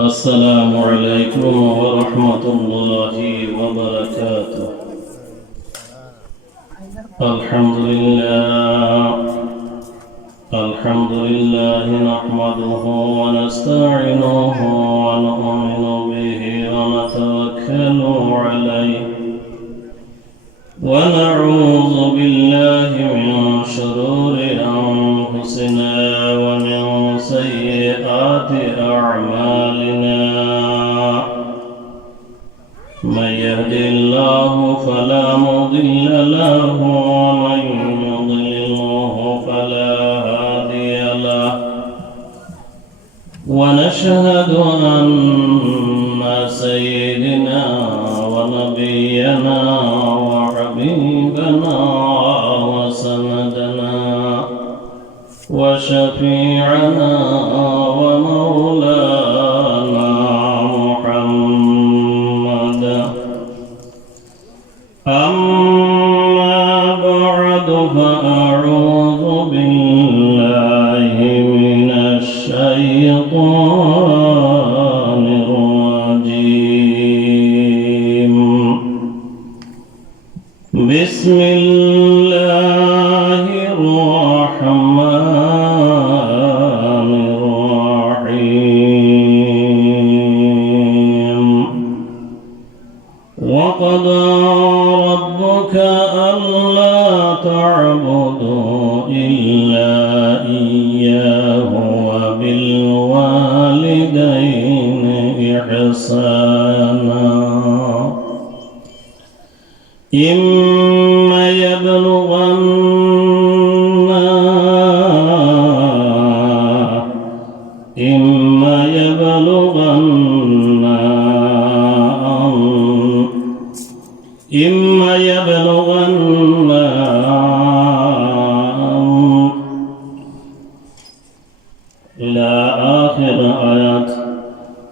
السلام عليكم ورحمة الله وبركاته. الحمد لله نحمده ونستعينه ونؤمن به ونتوكل عليه ونعوذ بالله من شرور أنفسنا ومن سيئات أعمالنا. من يهد الله فلا مضل له ومن يضلله فلا هادي له. ونشهد أن سيدنا ونبينا وحبيبنا وسندنا وشفيعنا ومولانا محمدا. أما بعد فأعوذ بالله من الشيطان الرجيم. بسم الله الرحمن الرحيم. وقضى ربك ألا تعبدوا إلا إياه وبالوالدين إحسانا. إما يبلغن إلى آخر آيات.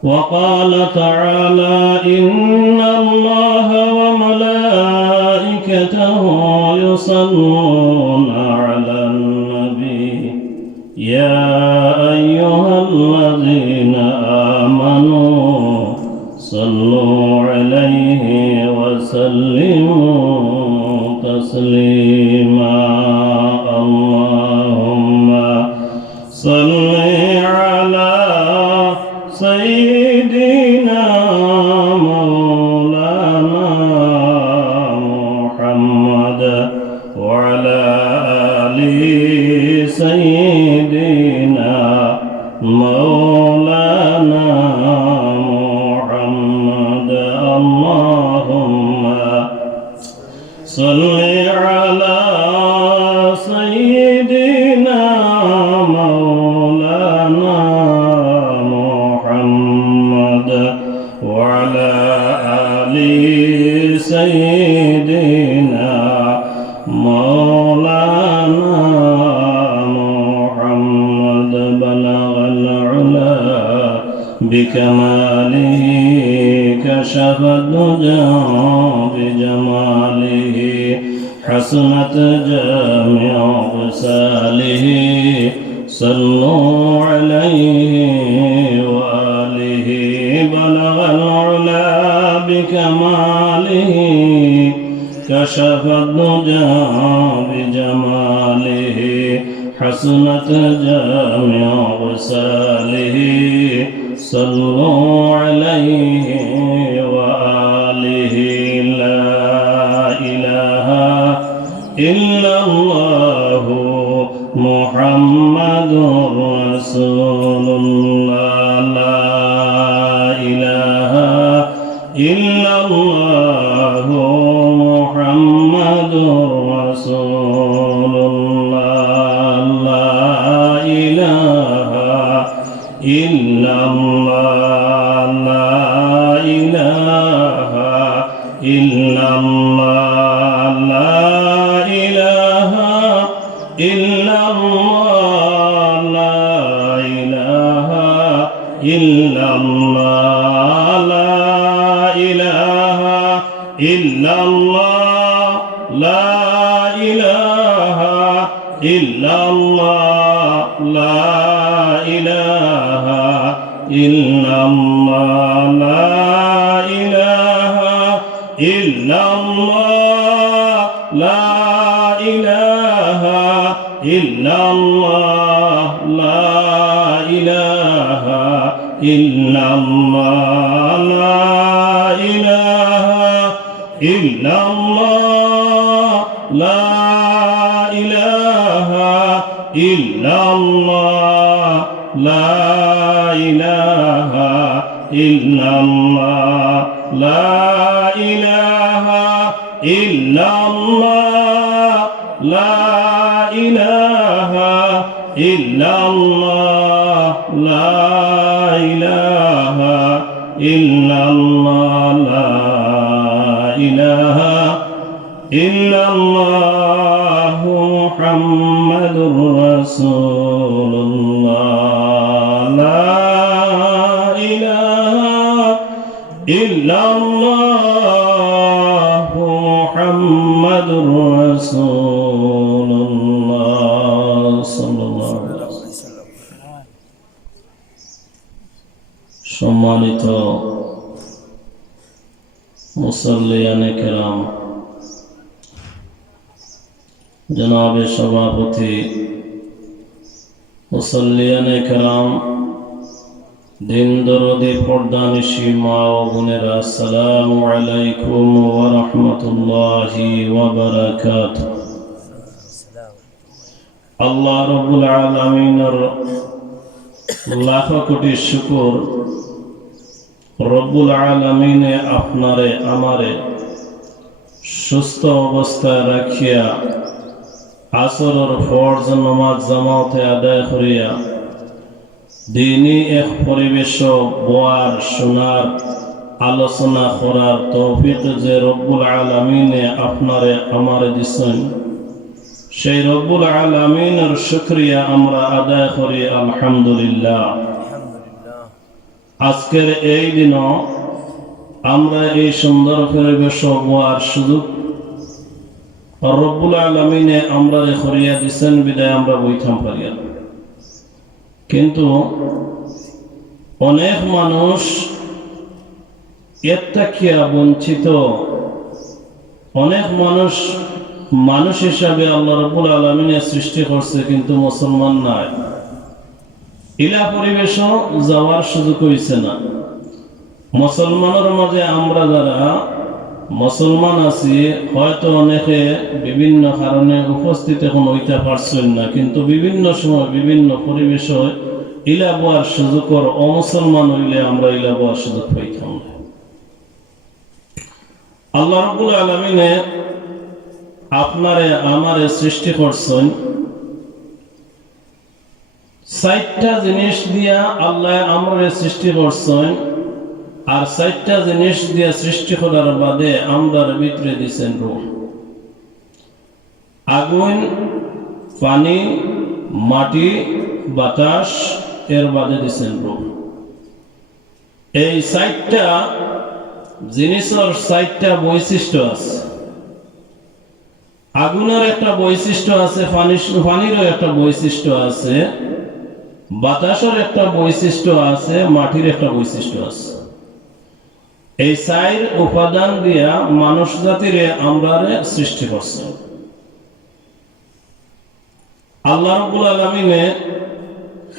وقال تعالى: إن الله وملائكته يصلون على النبي يا أيها الذين آمنوا صلوا عليه وسلموا تسليما. اللهم صل على سيدنا مولانا محمد وعلى آل سيدنا مولانا محمد. اللهم صل على سيدنا مولانا محمد وعلى آل سيدنا مولانا محمد. بلغ العلا بكماله كشف الدجى بجماله حسنت جامع خصاله. صلوا عليه وآله. بلغ العلا بكماله كشف الدجى بجماله حسنت جامع خصاله. صلوا عليه وآله. لا إله إلا الله محمد رسول الله. لا إله إلا الله محمد رسول الله. لا إله إلا الله. لا إله إلا الله. لا إله إلا الله. لا إله إلا الله. لا إله إلا الله. لا إله إلا الله. لا إله إلا الله. ইল্লাল্লাহ লা ইলাহা ইল্লাল্লাহ লা ইলাহা ইল্লাল্লাহ লা ইলাহা ইল্লাল্লাহ লা ইলাহা ইল্লাল্লাহ লা ইলাহা ইল্লাল্লাহ লা ইলাহা ইল্লাল্লাহ লা ইলাহা ইল্লাল্লাহ লা ইলাহা ইল্লাল্লাহ লা ইলাহা ইল্লাল্লাহ লা ইলাহা ইল্লাল্লাহ মুহাম্মাদুর রাসূলুল্লাহ লা ইলাহা ইল্লাল্লাহ মুহাম্মাদুর রাসূলুল্লাহ সাল্লাল্লাহু আলাইহি ওয়াসাল্লাম। সম্মানিত মুসল্লিয়ানে কেরাম, জনাবে সভাপতি, মুসল্লিয়ানে কেরাম, দিন দরদি পর্দানিশি মা ও বোনেরা, আসসালামু আলাইকুম ওয়া রাহমাতুল্লাহি ওয়া বারাকাতুহু। আল্লাহ রাব্বুল আলামিনের লাখ কোটি শুকর, রব্বুল আলামিনে আপনারে আমারে সুস্থ অবস্থায় রাখিয়া আসরের ফরজ নামাজ জামাতে আদায় করিয়া দিনই এক পরিবেশ বোয়ার শোনার আলোচনা করার তৌফিক যে রব্বুল আলামিনে আপনারে আমারে দিছেন, সেই রব্বুল আলামিনের শুকরিয়া আমরা আদায় করি আলহামদুলিল্লাহ। আজকের এই দিনও আমরা এই সুন্দর পরিবেশ বোয়ার সুযোগ রব্বুল আলামিনে আমরা করিয়া দিছেন বিদায় আমরা বইথাম পারিয়া। কিন্তু অনেক মানুষ এর থাকিয়া বঞ্চিত, অনেক মানুষ হিসাবে আল্লাহ রাব্বুল আলামিনে সৃষ্টি করছে কিন্তু মুসলমান নাই। ইলা পরিবেশও যাওয়ার সুযোগ হইছে না। মুসলমানের মাঝে আমরা যারা মুসলমান আছি, হয়তো অনেকে বিভিন্ন কারণে উপস্থিত এখন হইতে পারছেন না, কিন্তু বিভিন্ন সময় বিভিন্ন পরিবেশে ইলা বোয়ার সুযোগর অমুসলমান হইলে আমরা ইলা বোয়ার সুযোগ পাইতাম না। আল্লাহ রাব্বুল আলামিনে আপনারে আমারে সৃষ্টি করছেন, চারটা জিনিস দিয়া আল্লাহ আমারে সৃষ্টি করছেন, আর চারটা জিনিস দিয়া সৃষ্টি করার বাদে আমরার ভিতরে দিছেন রূহ। আগুন, পানি, মাটি, বাতাস, এর বাদে দিছেন রূহ। এই চারটা জিনিসের চারটা বৈশিষ্ট্য আছে। আগুনের একটা বৈশিষ্ট্য আছে, পানিরও একটা বৈশিষ্ট্য আছে, বাতাসের একটা বৈশিষ্ট্য আছে, মাটির একটা বৈশিষ্ট্য আছে। এই চার উপাদান দিয়া মানুষ জাতিরে আমরারে সৃষ্টি করছে আল্লাহ রাব্বুল আলামিনে।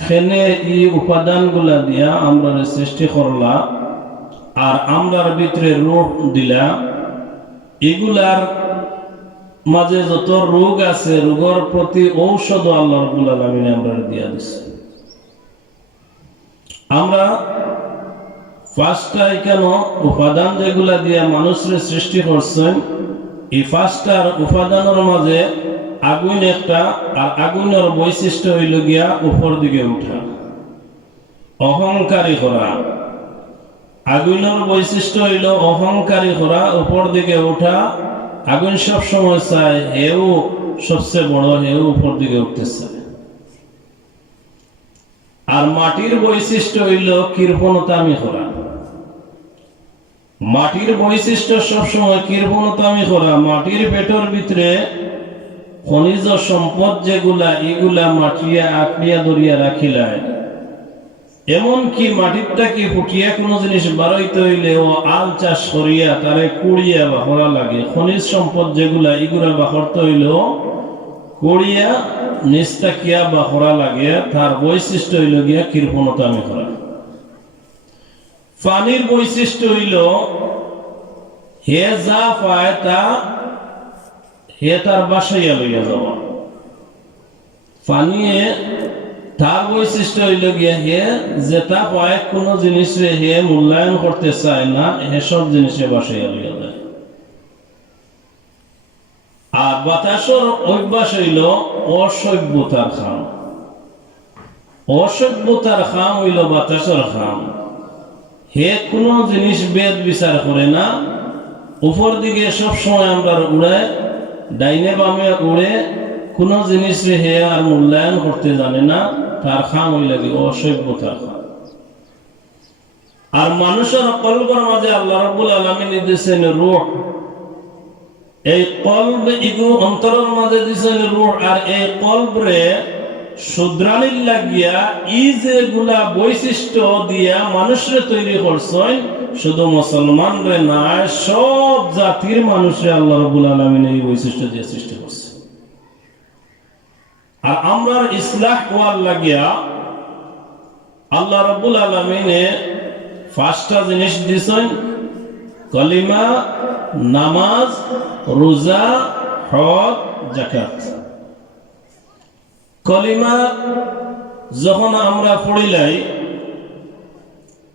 খেনে এই উপাদানগুলা দিয়া আমরারে সৃষ্টি করলা, আর আমরার ভিতরে রূহ দিলা। এগুলার মাঝে যত রোগ আছে, রোগের প্রতি ঔষধ আল্লাহ রাব্বুল আলামিনে আমরারে দিয়া দিছে। আমরা পাঁচটা কেন উপাদান যেগুলা দিয়া মানুষের সৃষ্টি করছেন, এই পাঁচটার উপাদানের মাঝে আগুন একটা, আর আগুনের বৈশিষ্ট্য হইল গিয়া উপর দিকে উঠা, অহংকারী করা। আগুনের বৈশিষ্ট্য হইল অহংকারী করা, উপর দিকে উঠা। আগুন সব সময় চায় হেউ সবচেয়ে বড়, হেউ উপর দিকে উঠতেছে। আর মাটির বৈশিষ্ট্য হইল কৃপণতামি করা। মাটির বৈশিষ্ট্য সবসময় কৃপণতামি করা। মাটির পেটের ভিতরে খনিজ সম্পদ যেগুলা, এগুলা মাটিয়া আঁকড়িয়া ধরিয়া রাখিলায়, এমনকি মাটির থেকে ফুটিয়া কোনো জিনিস বাড়াইতে হইলে ও আল চাষ করিয়া তারে কুড়িয়া বাহরা লাগে। খনিজ সম্পদ যেগুলা এগুলা বাহরতে হইলেও কুড়িয়া নিস্তাকিয়া বাহরা লাগে। তার বৈশিষ্ট্য হইল গিয়া কৃপণতামি করা। পানির বৈশিষ্ট্য হইল হে যা পায় তা হে তার বাসাইয়া লইয়া যাওয়া। পানি তার বৈশিষ্ট্য হইল গিয়া হে যেটা পায় কোন জিনিসে হে মূল্যায়ন করতে চায় না, হে সব জিনিসে বাসাইয়া লইয়া যায়। আর বাতাসের অভ্যাস হইল অসভ্যতার খাম। অসভ্যতার খাম হইল বাতাসের খাম। হে কোন জিনিস বেদ বিচার করে না, উপর দিকে সবসময় আমরা উড়ে, ডাইনে বামে উড়ে, কোন জিনিস হে আর মূল্যায়ন করতে জানে না। তার খাম হইল অসভ্যতার খাম। আর মানুষের কলবের মাঝে আল্লাহ রাব্বুল আলামিন দিয়েছেন রূহ। এই কলব ইগু অন্তরের মাঝে দিয়েছেন রূহ। আর এই কলবরে শুদ্রানির লাগিয়া ই যেগুলা বৈশিষ্ট্য দিয়া মানুষরে তৈরি করছেন, শুধু মুসলমান রে না, সব জাতির মানুষরে আল্লাহ রাব্বুল আলামিন এই বৈশিষ্ট্য দিয়ে সৃষ্টি করছে। আর আমরা ইসলাহ হওয়ার লাগিয়া আল্লাহ রাব্বুল আলামিনে পাঁচটা জিনিস দিয়েছেন: কলিমা, নামাজ, রোজা, হজ, যাকাত। কলিমা যখন আমরা পড়িলাই,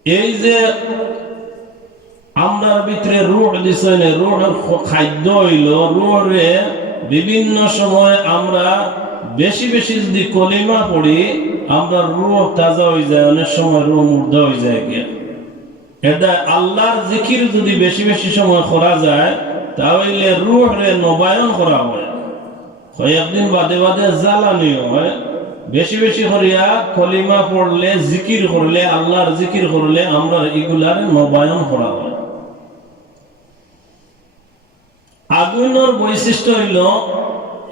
এই যে আমরা ভিতরে রূহ দিছেন, রূহের খাদ্য হইল রূহরে বিভিন্ন সময় আমরা বেশি বেশি যদি কলিমা পড়ি, আমরা রূহ তাজা হয়ে যায়, অনেক সময় রূহ মুর্দা হয়ে যায় গিয়া। এটা আল্লাহর জিকির যদি বেশি বেশি সময় করা যায়, তাহলে রূহরে নবায়ন করা হয়। কয়েকদিন বাদে বাদে জ্বালানি হয়। বেশি বেশি করিয়া কলিমা পড়লে, জিকির করলে, আল্লাহর জিকির করলে আমরা এগুলার নবায়ন করা হয়। আগুনের বৈশিষ্ট্য হইল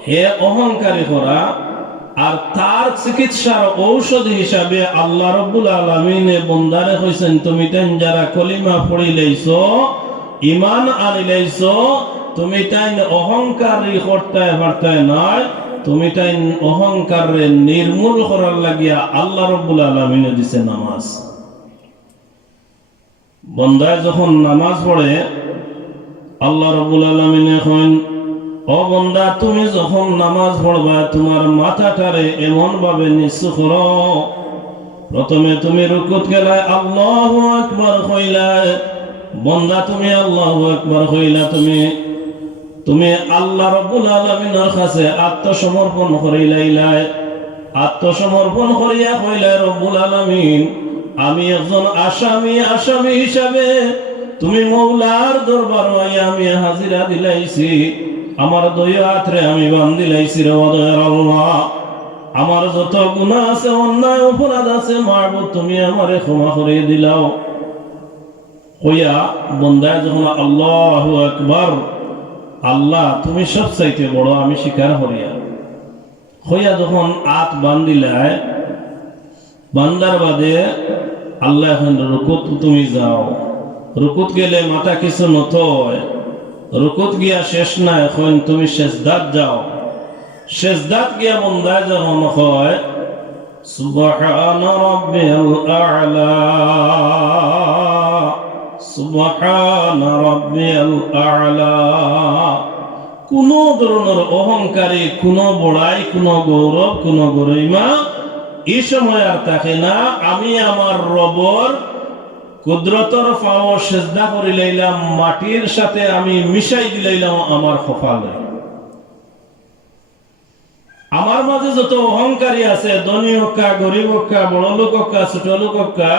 হে অহংকারী করা। আর তার চিকিৎসার ঔষধ হিসাবে আল্লাহ রাব্বুল আলামিন বন্দারে কইছেন, তুমি তাই যারা কলিমা পড়িলেইছ, ঈমান আনিলেইছ, তুমি তাই অহংকারী করতে পারতে নয়, তুমি তাই অহংকারে নির্মূল করার লাগিয়া আল্লাহ রাব্বুল আলামিন দিছে নামাজ। বন্দায় যখন নামাজ পড়ে, আল্লাহ রাব্বুল আলামিন এখন, ও বন্দা, তুমি যখন নামাজ পড়বা তোমার মাথাটারে এমন ভাবে নিচু করো, প্রথমে তুমি রুকুত গেলে আল্লাহু আকবার কইলা। বন্দা, তুমি আল্লাহু আকবার কইলা, তুমি আল্লাহ রাব্বুল আলামিনের কাছে আত্মসমর্পণ করিলাইলাই। আত্মসমর্পণ করিয়া কইলা, রব্বুল আলামিন, আমি একজন আসামি হিসাবে তুমি মওলার দরবারে আমি হাজিরা দিলাইছি। আমার দুই হাতরে আমি বান্ধিলাইছি রে দয়ার আল্লাহ। আমার যত গুনাহ আছে, অন্যায় অপরাধ আছে, মাহবুব তুমি আমারে ক্ষমা করে দিলাও। কইয়া বন্দায় যখন আল্লাহু আকবার, আল্লাহ তুমি সব চাইতে বড়, আমি স্বীকার করিয়া, হইয়া যখন হাত বান্ধিলায়, বান্দার বাদে আল্লাহ এখন রুকুত তুমি যাও। রুকুত গেলে মাথা কিছু নত হয়, রুকুত গিয়া শেষ না, এখন তুমি সেজদাত যাও। সেজদাত গিয়া বন্দায় যখন হয় সুবহান রাব্বিয়াল আ'লা, সুবহান রাব্বিয়াল আ'লা, কোন ধরনের অহংকারী, কোন বড়াই, কোন গৌরব, কোন গরিমা এই সময় আর থাকে না। আমি আমার রবর কুদরতর পাও সেজদা করে লইলাম, মাটির সাথে আমি মিশাই দিলাইলাম আমার কপালে। আমার মাঝে যত অহংকারী আছে, ধনী হোকা, গরিব হোকা, বড় লোক হোকা, ছোট লোক হোকা,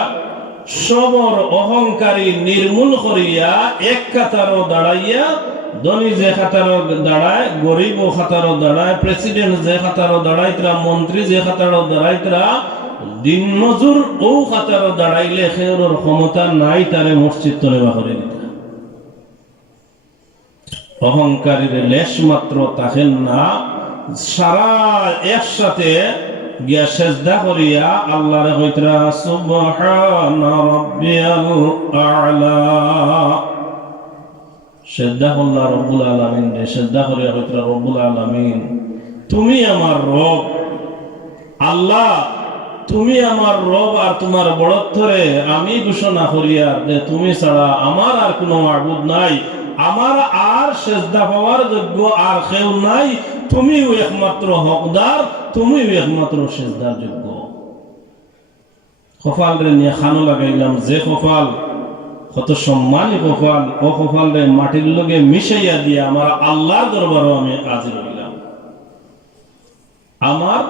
সবর অহংকারী নির্মূল করিয়া এক কাতারও দাঁড়াইয়া, ধনী যে খাতারও দাঁড়ায়, গরিব ও খাতারও দাঁড়ায়, প্রেসিডেন্ট যে খাতারও দাঁড়াইতরা, মন্ত্রী যে খাতারও দাঁড়াইতরা, দিন মজুর ও খাতারও দাঁড়াইলে খেউর ক্ষমতা নাই তারে মসজিদ তলেবা করে দিতে। অহংকারীর লেশ মাত্র থাকেন না। সারা একসাথে গিয়া সেজদা করিয়া আল্লাহরে কইতরা সুবহানা রাব্বিয়াল আ'লা। সেজদা করলা রব্বুল আলামিন রে, সেজদা করিয়া কইতরা রব্বুল আলামিন তুমি আমার রব, আল্লাহ তুমি আমার রব, আর তোমার বড়ত্বরে আমি ঘোষণা করিয়া যে তুমি ছাড়া আমার আর কোনো মাবুদ নাই, আমার আর সেজদা পাওয়ার যোগ্য আর কেউ নাই, তুমিও একমাত্র হকদার, তুমিও একমাত্র সেজদার যোগ্য। কপাল রে নিয়ে খানো লাগাইলাম, যে কপাল কত সম্মানী কপাল, ও কপাল রে মাটির লগে মিশাইয়া দিয়ে আমার আল্লাহর দরবারও আমি হাজির হইলাম। আমার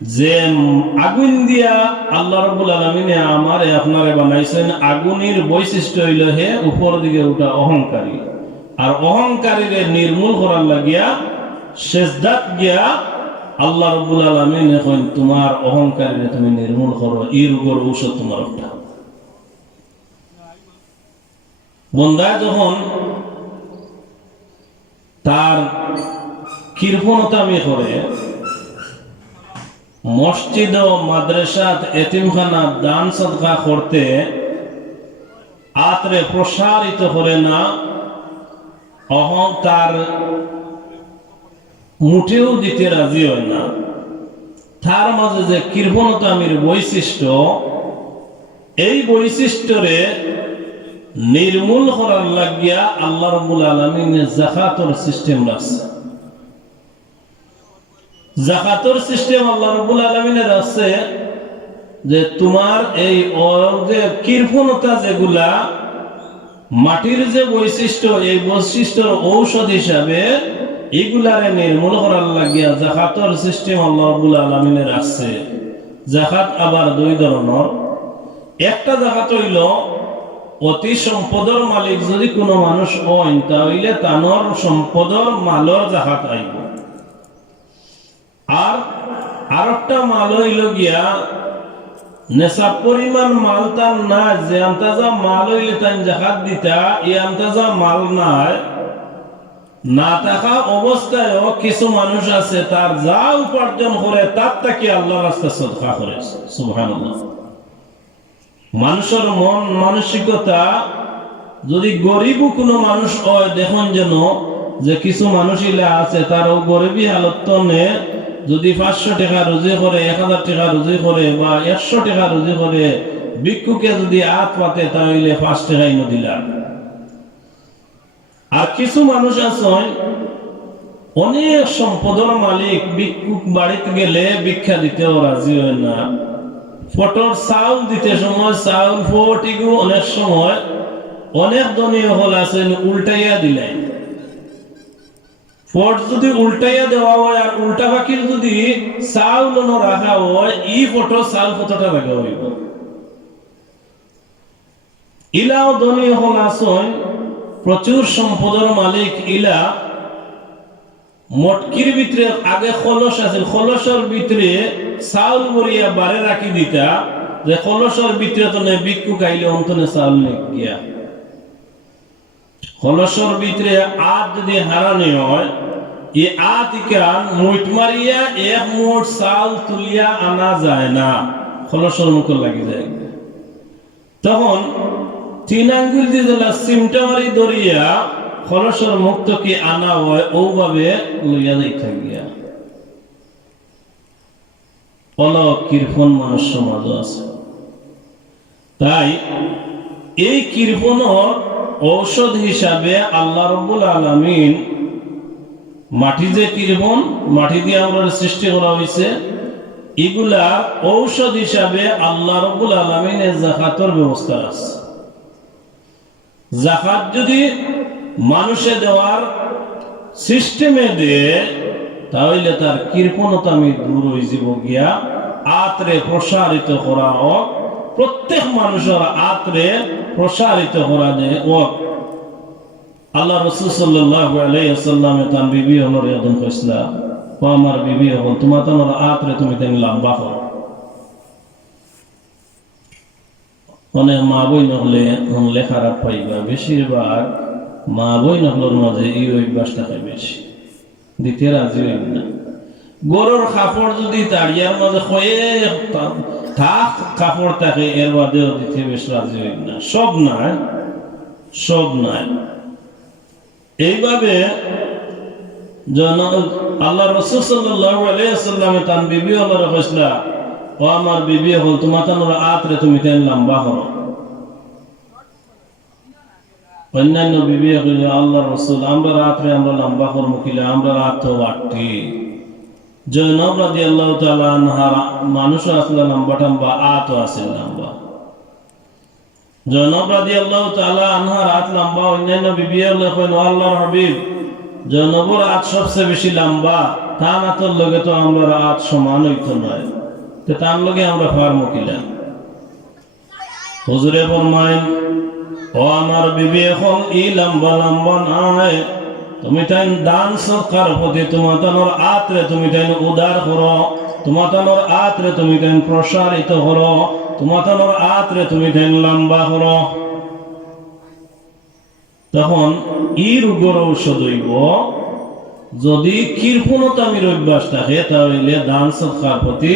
যে আগুন দিয়া আল্লাহ রাব্বুল আলামিনে আমারে আপনারে বানাইছেন, আগুনের বৈশিষ্ট্য হইল হে উপর দিকে ওঠা অহংকারী, আর অহংকারীরে নির্মূল করার লাগিয়া সেজদাত গিয়া আল্লাহ রাব্বুল আলামিন এখন তোমার অহংকারীরে তুমি নির্মূল করো, এই রোগের ঔষধ তোমার ওটা। বন্দা যখন তার কৃপণতামি করে মসজিদ ও মাদ্রাসাত এতিমখানা দান সদকা করতে আত্রে প্রসারিত করে না, তার মুঠেও দিতে রাজি হয় না, তার মাঝে যে কৃপণতামির বৈশিষ্ট্য, এই বৈশিষ্ট্যরে নির্মূল করার লাগিয়া আল্লাহ রাব্বুল আলামিনের যাকাতের সিস্টেম রাখছে। যাকাতের সিস্টেম আল্লাহ রাব্বুল আলামিনের আছে যে তোমার এই যে কৃপণতা যেগুলা মাটির যে বৈশিষ্ট্য, এই বৈশিষ্ট্যের ঔষধ হিসাবে এগুলারে নির্মূল করার লাগিয়া যাকাতের সিস্টেম আল্লাহ রাব্বুল আলামিনের আছে। যাকাত আবার দুই ধরনের, একটা যাকাত হইল অতি সম্পদের মালিক যদি কোনো মানুষ হন তাহলে তানোর সম্পদের মালর যাকাত আইব, আর আরেকটা মাল হইল গিয়া নেশাব পরিমাণ মাল তার না, যে আন্তাজা মাল হইলে তাই যাকাত দিতা, এই আন্তাজা মাল নাই না থাকা অবস্থায়ও কিছু মানুষ আছে তার যা উপার্জন করে তার তাকে আল্লাহ রাস্তায় সদকা করে। সুবহানাল্লাহ। মানুষের মন মানসিকতা যদি গরিব কোনো মানুষ হয়, দেখুন যেন যে কিছু মানুষ ইলা আছে তারও গরিবী হালত নে যদি 500 টাকা রুজি করে, 1000 টাকা রুজি করে বা 100 টাকা রুজি করে, ভিক্ষুকে যদি হাত পাতে তাহলে 5 টাকাই দিলাম। আর কিছু মানুষ আছে অনেক সম্পদের মালিক, ভিক্ষুক বাড়িতে গেলে ভিক্ষা দিতেও রাজি হয় না, ফটোর চাউল দিতে সময় চাউল ফটিগু অনেক সময় অনেক ধনী হল আছে উল্টাইয়া দিলেন। ফট যদি উল্টাইয়া দেওয়া হয় আর উল্টা বাকির যদি চাউল রাখা হয়, ই ফটো চাউল কতটা রাখা হইব। ইলাও ধনী হল আসন প্রচুর সম্পদের মালিক, ইলা মটকির ভিতরে আগে খলস আছে, খলসের ভিতরে চাউল ভরিয়া বারে রাখি দিতা, যে খলসের ভিতরে তো ভিক্ষু খাইলে অন্তনে চাউল নেই গিয়া। খলসের ভিতরে আট যদি হারানি হয়, এই আট ইকান মুঠ মারিয়া এক মুঠ চাউল তুলিয়া আনা যায় না, খলসের মুখ লাগি যায়। তখন 3 আঙ্গুল দিয়ে সিমটা মারি ধরিয়া খলসের মুক্ত কি আনা হয়, ওভাবে লইয়া যাইতে গিয়া। অলক কৃপণ মানুষ সমাজ আছে। তাই এই কৃপণের ঔষধ হিসাবে আল্লাহ রাব্বুল আলামিন মাটি যে কৃপণ, মাটি দিয়ে আমরা সৃষ্টি করা হয়েছে, এগুলা ঔষধ হিসাবে আল্লাহ রাব্বুল আলামিনের যাকাতের ব্যবস্থা আছে। যাকাত যদি মানুষে দেওয়ার সিস্টেমে দেয় তাহলে তার কৃপণতামি দূর হয়ে যাব গিয়া। আত্রে প্রসারিত করা হোক, প্রত্যেক মানুষের আত্রে প্রসারিত করা যায় হোক। আল্লাহ রাসূল সাল্লাল্লাহু আলাইহি ওয়াসাল্লাম তার বিবি হলো রিয়াদুল ফাসলা, ও আমার বিবি হল তোমার তোমার আত্রে তুমি তেন লম্বা করো। অনেক মা বই নহলে খারাপ পাইবা, বেশিরভাগ মা বই নহলোর মাঝে এই অভ্যাসটা বেশি দিতে রাজি হইব না। গরুর কাপড় যদি তাড়িয়ার মাঝে হয়ে থাক কাপড় থাকে এর বাদেও দিতে বেশ রাজি হই না, সব নাই, সব নাই। এইভাবে আল্লাহ রাসূল সাল্লাল্লাহু আলাইহি ওয়াসাল্লামে তান বিবি আল্লাহর কইসলা, ও আমার বিবি হল তোমার তানোর আতরে তুমি তেন লম্বা হও। অন্যান্য বিবি কইল, আল্লাহ রাসূল আমরা রাত্রে আমরা লম্বা করব কিলা, আমরা রাত তো আটটি। জয়নব রাদিয়াল্লাহু তাআলা আনহা মানুষ আসলে লম্বা টাম্বা আতো আছে লম্বা। জয়নব রাদিয়াল্লাহু তাআলা আনহা রাত লম্বা, অন্যান্য বিবি কইল, আল্লাহর হাবিব জয়নবর রাত সবচেয়ে বেশি লম্বা, তার রাতের লগে তো আমরা রাত সমান হইতো নয়, তো তার লগে আমরা পারবো কিলা। হুজুরে ফরমাইন, ও আমার বিবি এখন ই লম্বা লম্বা নাই, তুমি তাই দান সৎকার প্রতি তোমার তানোর আত্রে তুমি তাই উদার করো, তোমার তানোর আত্রে তুমি তাই প্রসারিত করো, তোমার তানোর আত্রে তুমি তাই লম্বা করো। তখন ই রোগের ঔষধ হইব, যদি কৃপণতামির অভ্যাস থাকে তাহলে দান সৎকার প্রতি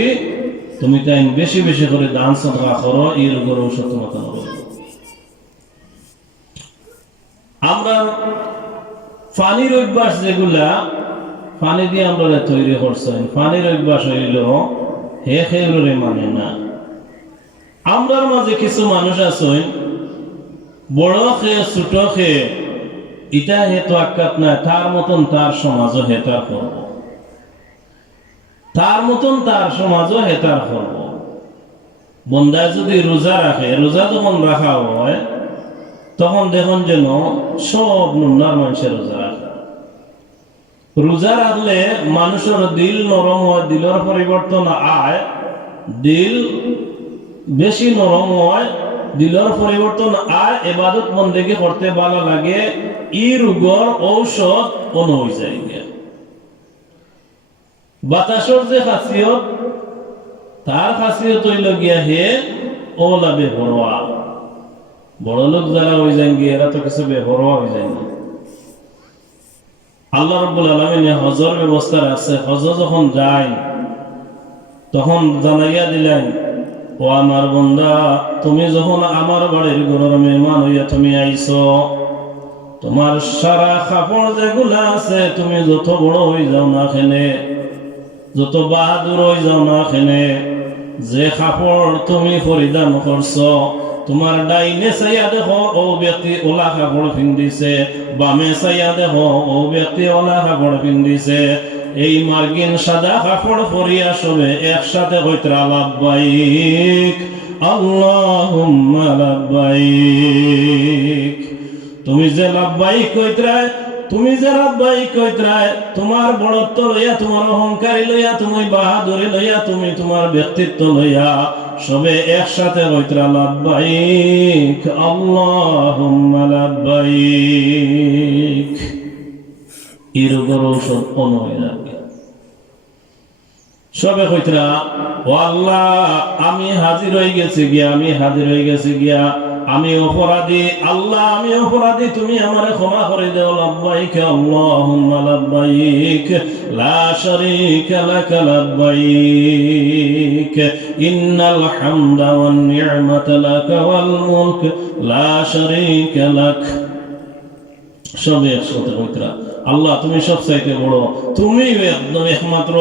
তুমি তাই বেশি বেশি করে দান সৎকার করো, এই রোগের ঔষধ তোমার তানোর হইব। আমরা পানির অভ্যাস যেগুলা পানি দিয়ে আমরা তৈরি করছেন, পানির অভ্যাস হইল হে খেয়ে মানে না। আমরার মাঝে কিছু মানুষ আছেন বড় খেয়ে ছোট খেয়ে ইটা হেতু আকাত নাই, তার মতন তার সমাজও হেতার করব, তার মতন তার সমাজও হেতার করব। বন্দায় যদি রোজা রাখে, রোজা যখন রাখা হয় তখন দেখুন যেন সব নুনার মানুষের রোজা রাখে। রোজা রাখলে মানুষের দিল নরম হয়, দিলের পরিবর্তন আয়, দিল বেশি নরম হয়, দিলের পরিবর্তন আয়, ইবাদত বন্দেগী করতে ভালো লাগে, ই রোগের ঔষধ কোনো হয়ে যায়। বাতাসর যে খাসিয়ত, তার খাসিয়ত হইল গিয়া হে ওলা বেপরোয়া। বড় লোক যারা হয়ে যান গিয়ে এরা তো কিছু বেপরোয়া হয়ে যায় না। আল্লাহ রাব্বুল আলামিন হজর ব্যবস্থা আছে, হজ যখন যায় তখন জানাইয়া দিলেন, ও আমার বন্দা তুমি যখন আমার বাড়ির ঘরের মেহমান হইয়া তুমি আইছো, তোমার সারা কাপড় যেগুলা আছে তুমি যত বড় হয়ে যাও না খেনে, যত বাহাদুর হয়ে যাও না খেনে, যে কাপড় তুমি পরিধান করছো, তোমার ডাইনে চাইয়া দেখো ও ব্যক্তি ওলা কাপড় পিন্ধিছে, বামে চাইয়া দেখো ও ব্যক্তি ওলা কাপড় পিন্ধিছে, এই মার্গিন সাদা কাপড় পরিয়া সবে একসাথে কইতরা লাব্বাইক আল্লাহুম্মা লাব্বাইক। তুমি যে লাব্বাইক কইতরায়, তুমি যে লাব্বাইক কইতরায়, তোমার বড়ত্ব লইয়া, তোমার অহংকারী লইয়া, তুমি বাহাদুরি লইয়া, তুমি তোমার ব্যক্তিত্ব লইয়া সবে একসাথে কইতরা লাব্বাইক আল্লাহুম্মা লাব্বাইক। এই রোগের ঔষধ কোন হয়ে যাবে, সবে কইতরা ও আল্লাহ আমি হাজির হয়ে গেছি গিয়া, আমি হাজির হয়ে গেছি গিয়া, আমি অপরাধী, আল্লাহ আমি অপরাধী, তুমি আমারে ক্ষমা করে দাও। লাব্বাইক আল্লাহুম্মা লাব্বাইক লা শারীকা লাক লাব্বাইক ইন্নাল হামদা ওয়ান নি'মাতা লাক ওয়াল মুলক লা শারীকা লাক। সবে একসাথে কইতরা আল্লাহ তুমি সব চাইতে বড়, তুমি একদম একমাত্র,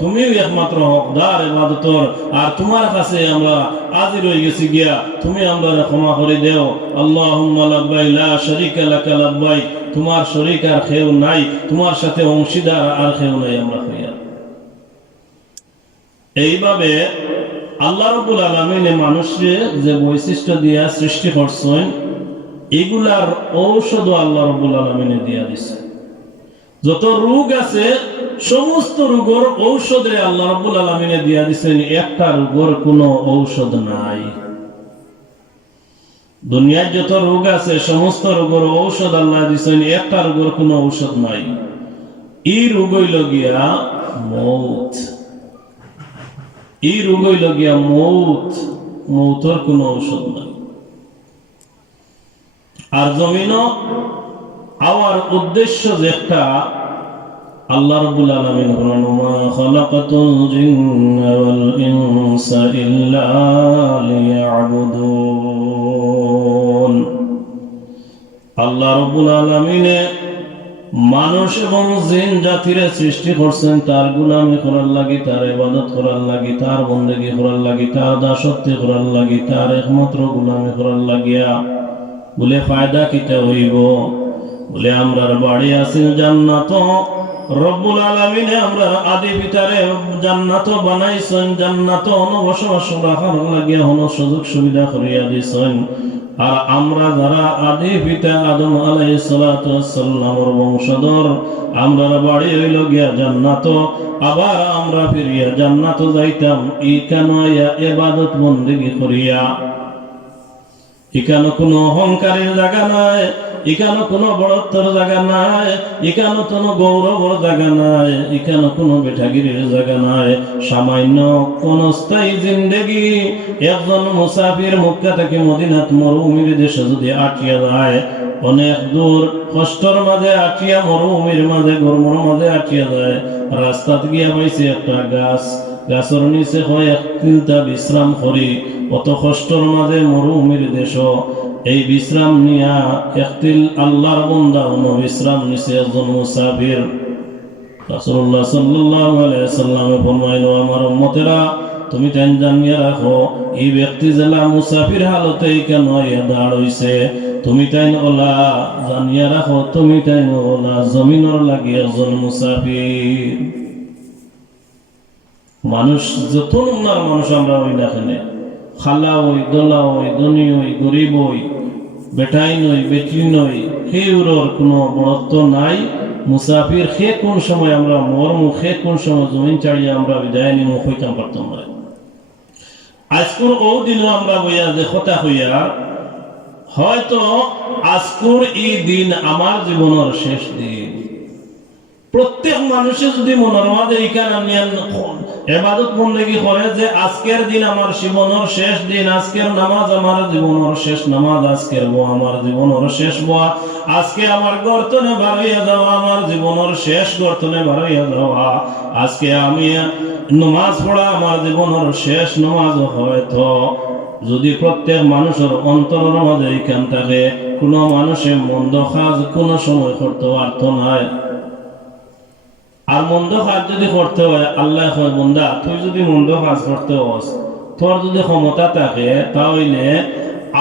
তুমি একমাত্র হকদার ইবাদতর, আর তোমার কাছে আমরা হাজির হয়ে গেছি গিয়া, তুমি আমরা ক্ষমা করে দেও। আল্লাহুম্মা লাব্বাইক লা শারীকা লাক লাব্বাইক, তোমার শরীক আর কেউ নাই, তোমার সাথে অংশীদার আর কেউ নাই, আমরা হইয়া। এইভাবে আল্লাহ রাব্বুল আলামিন মানুষকে যে বৈশিষ্ট্য দিয়া সৃষ্টি করছেন, এগুলার ঔষধ আল্লাহ রাব্বুল আলামিন দিয়া দিছে। যত রোগ আছে সমস্ত রোগের ঔষধে আল্লাহ রাব্বুল আলামিন দিয়া দিছেন, একটা রোগের কোনো ঔষধ নাই। দুনিয়ায় যত রোগ আছে সমস্ত রোগের ঔষধ আল্লাহ দিছেন, একটা রোগের কোনো ঔষধ নাই। এই রোগ হইল গিয়া মৌত, এই রোগ হইল গিয়া মৌত, মৌতের কোনো ঔষধ নাই। আর জমিন আওয়ার উদ্দেশ্য যেটা, আল্লাহ রাব্বুল আলামিন বলেন মা খালাকাতুল জিন্না ওয়াল ইনসা ইল্লা লিয়াবুদুন। আল্লাহ রাব্বুল আলামিন মানুষ এবং জিন জাতির সৃষ্টি করছেন তার গোলামি করার লাগি, তার ইবাদত করার লাগি, তার বন্দেগী করার লাগি, তার দাসত্ব করার লাগি, তার একমাত্র গোলামি করার লাগিয়া। বলে ফায়দা কিটা হইব? বলে আমরার বাড়ি আছে জান্নাত, রব্বুল আলামিনে আমরা আদি পিতারে জান্নাত বানাইছেন, জান্নাত বসবাস রাখার লাগিয়া হন সুযোগ সুবিধা করিয়া দিছেন। আর আমরা যারা আদি পিতা আদম আলাইহিস সালাতু ওয়াস সালামের বংশধর, আমরার বাড়ি হইল গিয়া জান্নাত। আবার আমরা ফিরিয়া জান্নাত যাইতাম ইকানো ইবাদত বন্দেগী করিয়া। এখানে কোনো অহংকারের জায়গা নাই, এখানে কোনো বড়ত্বর জায়গা নাই, এখানে কোনো গৌরবর জায়গা নাই, এখানে কোনো বেঠাগিরির জায়গা নাই। সামান্য কোন স্থায়ী জিন্দেগি একজন মুসাফির মক্কা থেকে মদিনাত মরুভূমির দেশে যদি আটকিয়া যায়, অনেক দূর কষ্টর মাঝে আটকিয়া, মরুভূমির মাঝে গরমের মাঝে আটকিয়া যায়, রাস্তাত গিয়া পাইছে একটা গাছ, গাছের নিচে হয় এক তিনটা বিশ্রাম করি। অত কষ্টর মাঝে মরুভূমির দেশ, এই বিশ্রাম নিয়া একতিল আল্লাহর বান্দা বিশ্রাম নিছে একজন মুসাফির। রাসূলুল্লাহ সাল্লাল্লাহু আলাইহি সাল্লামে ফরমাইলো আমার উম্মতেরা তুমি তাই জানিয়ে রাখো এই ব্যক্তি জেলা মুসাফির হালতে কেন দাঁড় হইছে, তুমি তাই ওলা জানিয়ে রাখো, তুমি তাই ওলা জমিনের লাগি একজন মুসাফির। মানুষ যত উন্নার মানুষ আমরা ওই না খেলে খালা ওই দোলা ওই ধনী ওই গরিব ওই বেটাই নই বেটি নই, সেউর কোনো বড়ত্ব নাই। মুসাফির সে কোন সময় আমরা মরমু, সে কোন সময় জমিন চাড়িয়ে আমরা বিদায় নিমু হইতাম পারতাম না। আজকুর ও দিন আমরা বইয়া যে কথা হইয়া হয়তো আজকুর এই দিন আমার জীবনের শেষ দিন। প্রত্যেক মানুষের যদি মনের মাঝে এইখানে ইবাদত বন্দেগী করে যে আজকের দিন আমার জীবনের শেষ দিন, আজকের নামাজ আমার জীবনের শেষ নামাজ, আজকের বোয়া আমার জীবনের শেষ বোয়া, আজকে আমার গর্তনে বাড়াইয়া যাওয়া আমার জীবনের শেষ গর্তনে বাড়াইয়া যাওয়া, আজকে আমি নামাজ পড়া আমার জীবনের শেষ নামাজ। হয়তো যদি প্রত্যেক মানুষের অন্তরের মাঝে এইখান থাকে, কোনো মানুষের মন্দ কাজ কোনো সময় করতে পারত নাই। আর মন্দ কাজ যদি করতে হয়, আল্লাহ হয় বন্দা তুই যদি মন্দ কাজ করতে হস, তোর যদি ক্ষমতা থাকে, তাহলে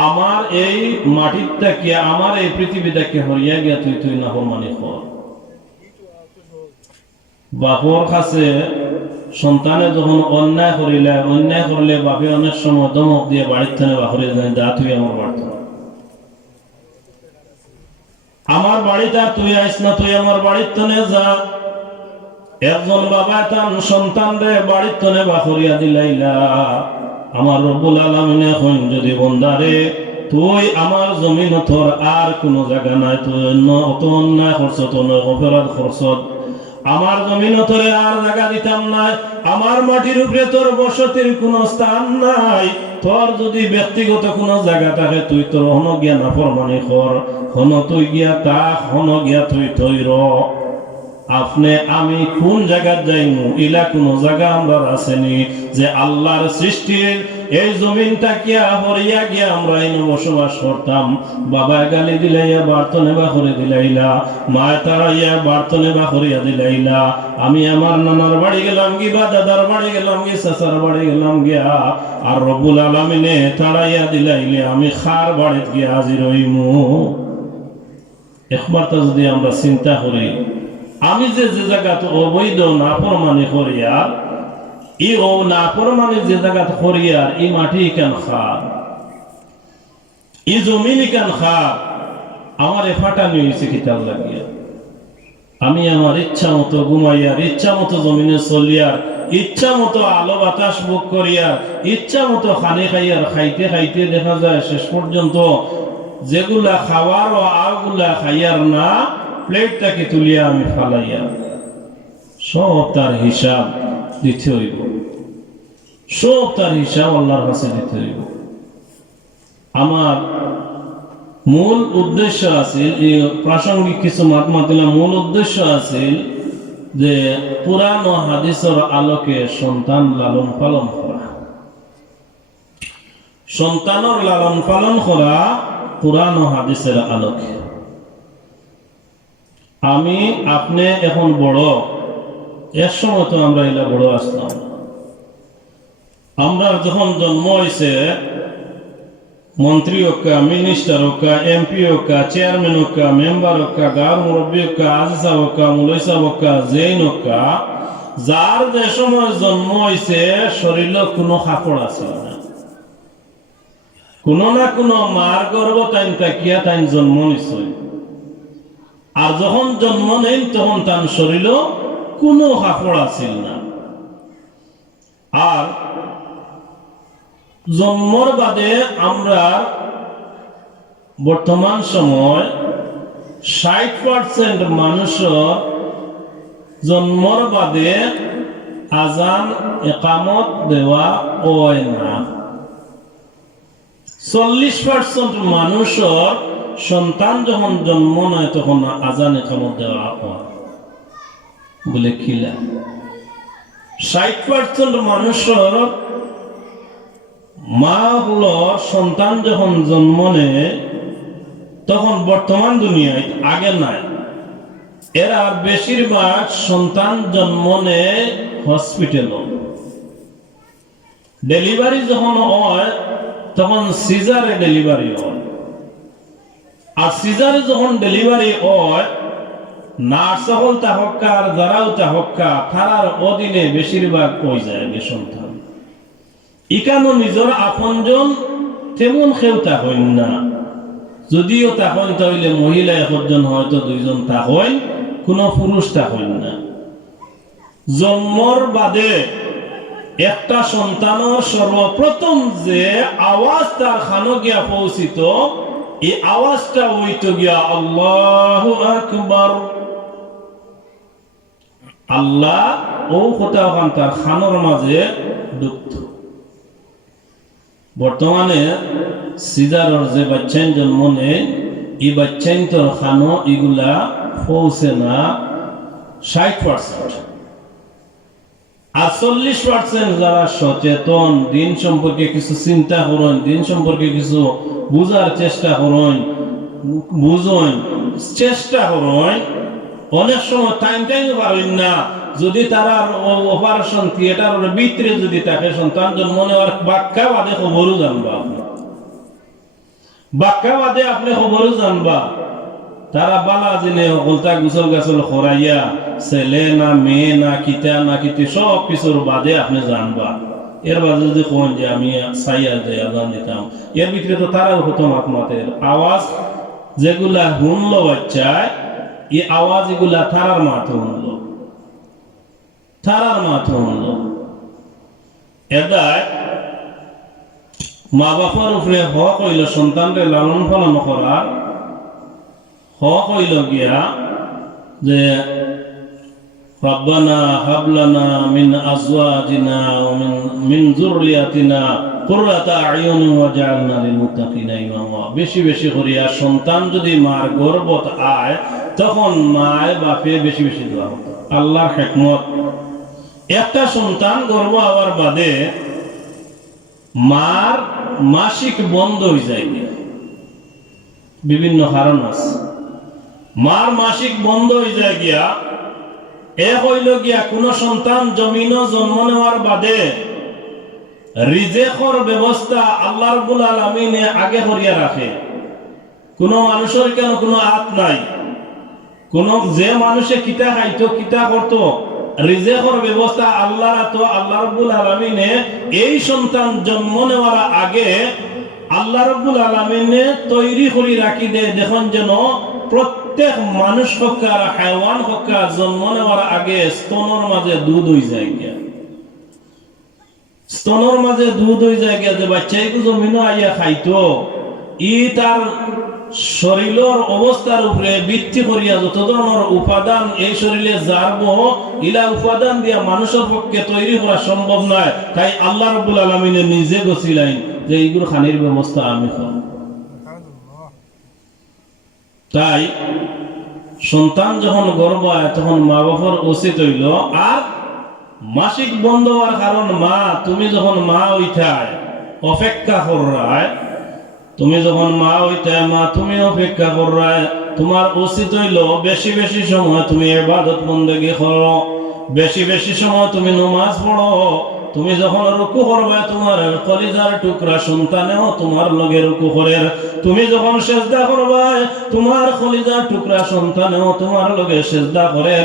আমার এই মাটির থেকে আমার এই পৃথিবীটাকে হরিয়া গিয়া তুই তুই নাফরমানি কর। বাপর কাছে সন্তানে যখন অন্যায় করিলে, অন্যায় করলে বাপে অনেক সময় দমক দিয়ে বাড়ির থেকে বাহরে যায়, দা তুই আমার বাড়িতে, আমার বাড়িতে তুই আইস না, তুই আমার বাড়ির তনে যা। একজন বাবা তার সন্তানরে বাড়ির তনে বাহরিয়া দিলাইলা। আমার রব্বুল আলামিন এখন যদি বন্দারে তুই আমার জমিন তোর আর কোনো জায়গা নাই, তুই অত অন্যায় করছ, তো অপরাধ করছ, আমার জমিন তোরে আর জায়গা দিতাম নাই, আমার মাটির উপরে তোর বসতির কোনো স্থান নাই। তোর যদি ব্যক্তিগত কোনো জায়গা থাকে, তুই তোর হন গিয়া নাফরমানি কর, হন তুই গিয়া তা, হন গিয়া তুই তৈর। আপনি আমি কোন জায়গায় যাইমু, ইলা কোন জায়গা আমরা আসেনি যে আল্লাহর সৃষ্টির এই জমিনটা কিয়া হরিয়া গিয়া আমরা এনে বসবাস করতাম। বাবা গালি দিলাইয়া বার্তনে বা করে দিলাইলা, মায় তারাইয়া বার্তনে বা করিয়া দিলাইলা, আমি আমার নানার বাড়ি গেলাম গি, বা দাদার বাড়ি গেলাম গি, চাচার বাড়ি গেলাম গিয়া, আর রব্বুল আলামিনে তাড়াইয়া দিলাইলে আমি খার বাড়িতে গিয়া হাজির হইমু। একবার তো যদি আমরা চিন্তা করি, আমি যে যে জায়গাতে অবৈধ নাফরমানি করিয়া, এই ও নাফরমানি যে জায়গাতে করিয়ার এই মাটি কেন খার, এই জমিন কেন খার, আমার ফাটানি হয়েছে কিতাব লাগিয়া। আমি আমার ইচ্ছা মতো ঘুমাইয়ার, ইচ্ছা মতো জমিনে চলিয়ার, ইচ্ছা মতো আলো বাতাস ভোগ করিয়ার, ইচ্ছা মতো খানে খাইয়ার, খাইতে খাইতে দেখা যায় শেষ পর্যন্ত যেগুলা খাওয়ার ও আগুলা খাইয়ার না, প্লেটটাকে তুলিয়া আমি ফালাইয়া, সব তার হিসাব দিতে হইব, সব তার হিসাব আল্লাহর কাছে দিতে হইব। আমার মূল উদ্দেশ্য আছে, এই প্রাসঙ্গিক কিছু মাত দিলাম, মূল উদ্দেশ্য আছে যে কুরআন ও হাদিসের আলোকে সন্তান লালন পালন করা, সন্তানের লালন পালন করা কুরআন ও হাদিসের আলোকে। আমি আপনি এখন বড়, এক সময় তো আমরা এলা বড় আসলাম। আমরা যখন জন্ম হয়েছে, মন্ত্রী হোক, মিনিস্টার হোক, এমপি হোক, চেয়ারম্যান হোক, মেম্বার হোক, গাঁর মুরব্বী হোক, আজিসা হোক, মুলইসা হোক, জৈন হোক, যার যে সময় জন্ম হয়েছে শরীর কোনো কাপড় আছে না, কোনো না কোনো মার গর্ভ তাইন তাকিয়া তাইন জন্ম নিশ্চয়। আর যখন জন্ম নেই তখন তার শরীর কোনো কাপড় আছিল না। আর জন্মর বাদে আমরা বর্তমান সময় 60% মানুষের জন্মর বাদে আজান একামত দেওয়া হয় না। 40% মানুষের সন্তান যখন জন্ম নয় তখন আজান একামত দেওয়া হয় বলে খিলা। 60% মানুষের মা হলো সন্তান যখন জন্ম নেয় তখন বর্তমান দুনিয়ায়, আগে নাই, এরা বেশিরভাগ সন্তান জন্ম নেয় হসপিটাল। ডেলিভারি যখন হয় তখন সিজারে ডেলিভারি হয়। আর সিজারে যখন ডেলিভারি হয়, নার্স হল তাহক্কা আর যারাও তাহক্কা তারার অধীনে বেশিরভাগ হয়ে যায় সন্তান। ইকানো নিজের আপনজন তেমন কেউ তাহইন না, যদিও তাহইন তাহলে মহিলা একজন হয়তো 2 জন তাহইন, কোনো পুরুষ তাহইন না। জন্মর বাদে একটা সন্তান সর্বপ্রথম যে আওয়াজ তার খানো গিয়া পৌঁছিত, এই আওয়াজটা হইতো গিয়া আল্লাহু আকবার। আল্লাহ ও কথা ওখান তার খানোর মাঝে ঢুকত। বর্তমানে সিজারের যে বাচ্চাইন জন্ম নেয়, এই বাচ্চাইন তোর খানো এগুলা পৌঁছে না 60%। আর 40% যারা সচেতন, দিন সম্পর্কে কিছু চিন্তা করেন, দিন সম্পর্কে কিছু বুঝার চেষ্টা করেন, বুঝেন চেষ্টা করেন, অনেক সময় টাইম পারেন না। যদি তারা অপারেশন থিয়েটারের ভিতরে যদি তাকে সন্তান জন্ম নেওয়ার বাক্যা বাদে খবরও জানবা, বাক্যা বাদে আপনি খবরও জানবা। তারা বালা জিনে হলতা গুসল গাছল খরাইয়া ছেলে না মেয়ে না কিতা না কিতে সব কিছুর বাদে আপনি জানবা। এর বাদে যদি কোন যে আমি সাইয়া যে আজান দিতাম, এর ভিতরে তো তারাও হতো মাতমাতের আওয়াজ যেগুলা শুনলো বাচ্চায়, এই আওয়াজ এগুলা তারার মাথা শুনলো, তারার মাথা শুনলো। এদায় মা বাবার উপরে হক হইল সন্তানকে লালন পালন করার, হক হইল গিয়া যে রব্বানা হাবলানা মিন আজওয়াজিনা ওয়া মিন যুররিয়াতিনা কুররাতা আয়ুন ওয়াজআলনা লিল মুত্তাকিনা ইমামা। বেশি বেশি করিয়া সন্তান যদি মার গর্ভত আয় তখন মায় বাপে বেশি বেশি দোয়া হতো। আল্লাহর হিকমত, একটা সন্তান গর্ভ হওয়ার বাদে মার মাসিক বন্ধ হয়ে যায়, বিভিন্ন কারণ আছে। মার মাসিক বন্ধ হয়ে যায় গিয়া, এ হইল গিয়া কোন সন্তান জমিন জন্ম নেওয়ার বাদে রিজেকর ব্যবস্থা আল্লাহ রাব্বুল আলামিনে আগে করিয়া রাখে। কোন মানুষের কেন কোনো হাত নাই, কোন যে মানুষে কিতা খাইতো কিতা করতো, রিজেকর ব্যবস্থা আল্লাহ রাব্বুল আলামিনে এই সন্তান জন্ম নেওয়ার আগে আল্লাহ রাব্বুল আলামিনে তৈরি করে রাখি দেয়। দেখুন যেন প্রত্যেক মানুষ হক্কা আর হায়াওয়ান হক্কা জন্ম নেওয়ার আগে স্তনের মাঝে দুধ হয়ে যায় গিয়া, স্তনের মাঝে দুধ হয়ে যায় গিয়া, যে বাচ্চাইকে জমিনও আইয়া খাইতো, ই তার শরীরের অবস্থার উপরে ভিত্তি করিয়া যত ধরনের উপাদান এই শরীরে জারবো, ইলা উপাদান দিয়া মানুষের পক্ষে তৈরি করা সম্ভব নয়। তাই আল্লাহ রাব্বুল আলামিনে নিজে গছিলেন যে এইগুলো খানির ব্যবস্থা আমি করব। তাই সন্তান যখন গর্ভ হয় তখন মা বাবার উচিত হইল আর মাসিক বন্ধ হওয়ার কারণ মা তুমি যখন মা হইতায় অপেক্ষা করায়, তুমি যখন মা হইতায় মা তুমি অপেক্ষা করায়, তোমার উচিত হইল বেশি বেশি সময় তুমি ইবাদত বন্দেগী করো, বেশি বেশি সময় তুমি নামাজ পড়ো। তুমি যখন রুকু করবে তোমার কলিজার টুকরা সন্তানেও তোমার লগে রুকু করে, তুমি যখন সেজদা করবে তোমার কলিজার টুকরা সন্তানেও তোমার লগে সেজদা করে,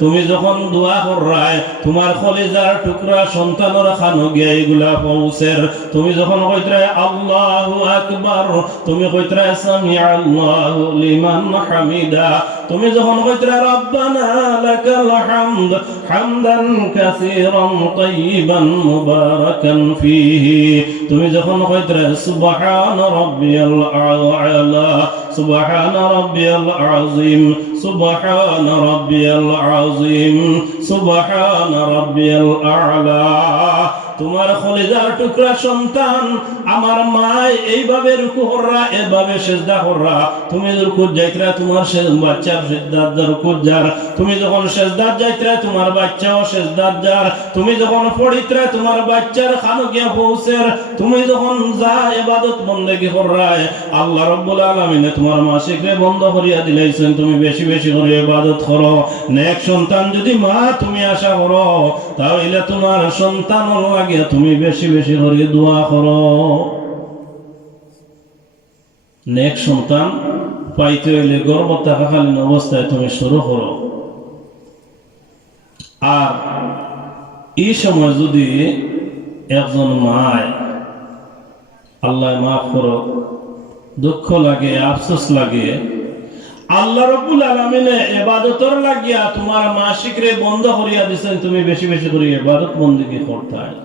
তুমি যখন দোয়া কররায় তোমার কলিজার টুকরা সন্তানের খানো গিয়ে এগুলা পৌঁছের, তুমি যখন কইতরায় আল্লাহু আকবার, তুমি কইতরায় সামি আল্লাহু লিমান হামিদা, তুমি যখন কইতরায় রব্বানা লাকাল হামদ হামদান কাসীরান তাইয়িবান মুবারাকান ফীহি, তুমি যখন কইতরায় সুবহান রাব্বিয়াল আ'লা সুবহান রাব্বিয়াল আযীম সুবহান রাব্বিয়াল আযীম সুবহান রাব্বিয়াল আ'লা, তোমার কলিজার টুকরা সন্তান আমার মা এইভাবে রুকু কররা এভাবে সেজদা কররা, তুমি রুকু যাইতরা তোমার বাচ্চার সেজদার রুকু যার, তুমি যখন সেজদার যাইতরা তোমার বাচ্চাও সেজদার যার, তুমি যখন পড়িতরা তোমার বাচ্চার খানো গিয়া পৌঁছের, তুমি যখন যা ইবাদত বন্দেগী কররায় আল্লাহ রাব্বুল আলামিন তোমার মাসিকরে বন্ধ করিয়া দিলাইছেন, তুমি বেশি বেশি করে ইবাদত করো। নেক সন্তান যদি মা তুমি আশা করো তাহলে তোমার সন্তানের লাগিয়া তুমি বেশি বেশি করে দোয়া করো। নেক সন্তান পাইতে হইলে গর্ভ থাকাকালীন অবস্থায় তুমি শুরু করো। আর এই সময় যদি একজন মায় আল্লাহ মাফ করো দুঃখ লাগে আফসোস লাগে, আল্লাহ রাব্বুল আলামিনে ইবাদতর লাগিয়া তোমার মাসিকরে বন্ধ করিয়া দিবেন, তুমি বেশি বেশি করে ইবাদত বন্দেগী করতে হয়।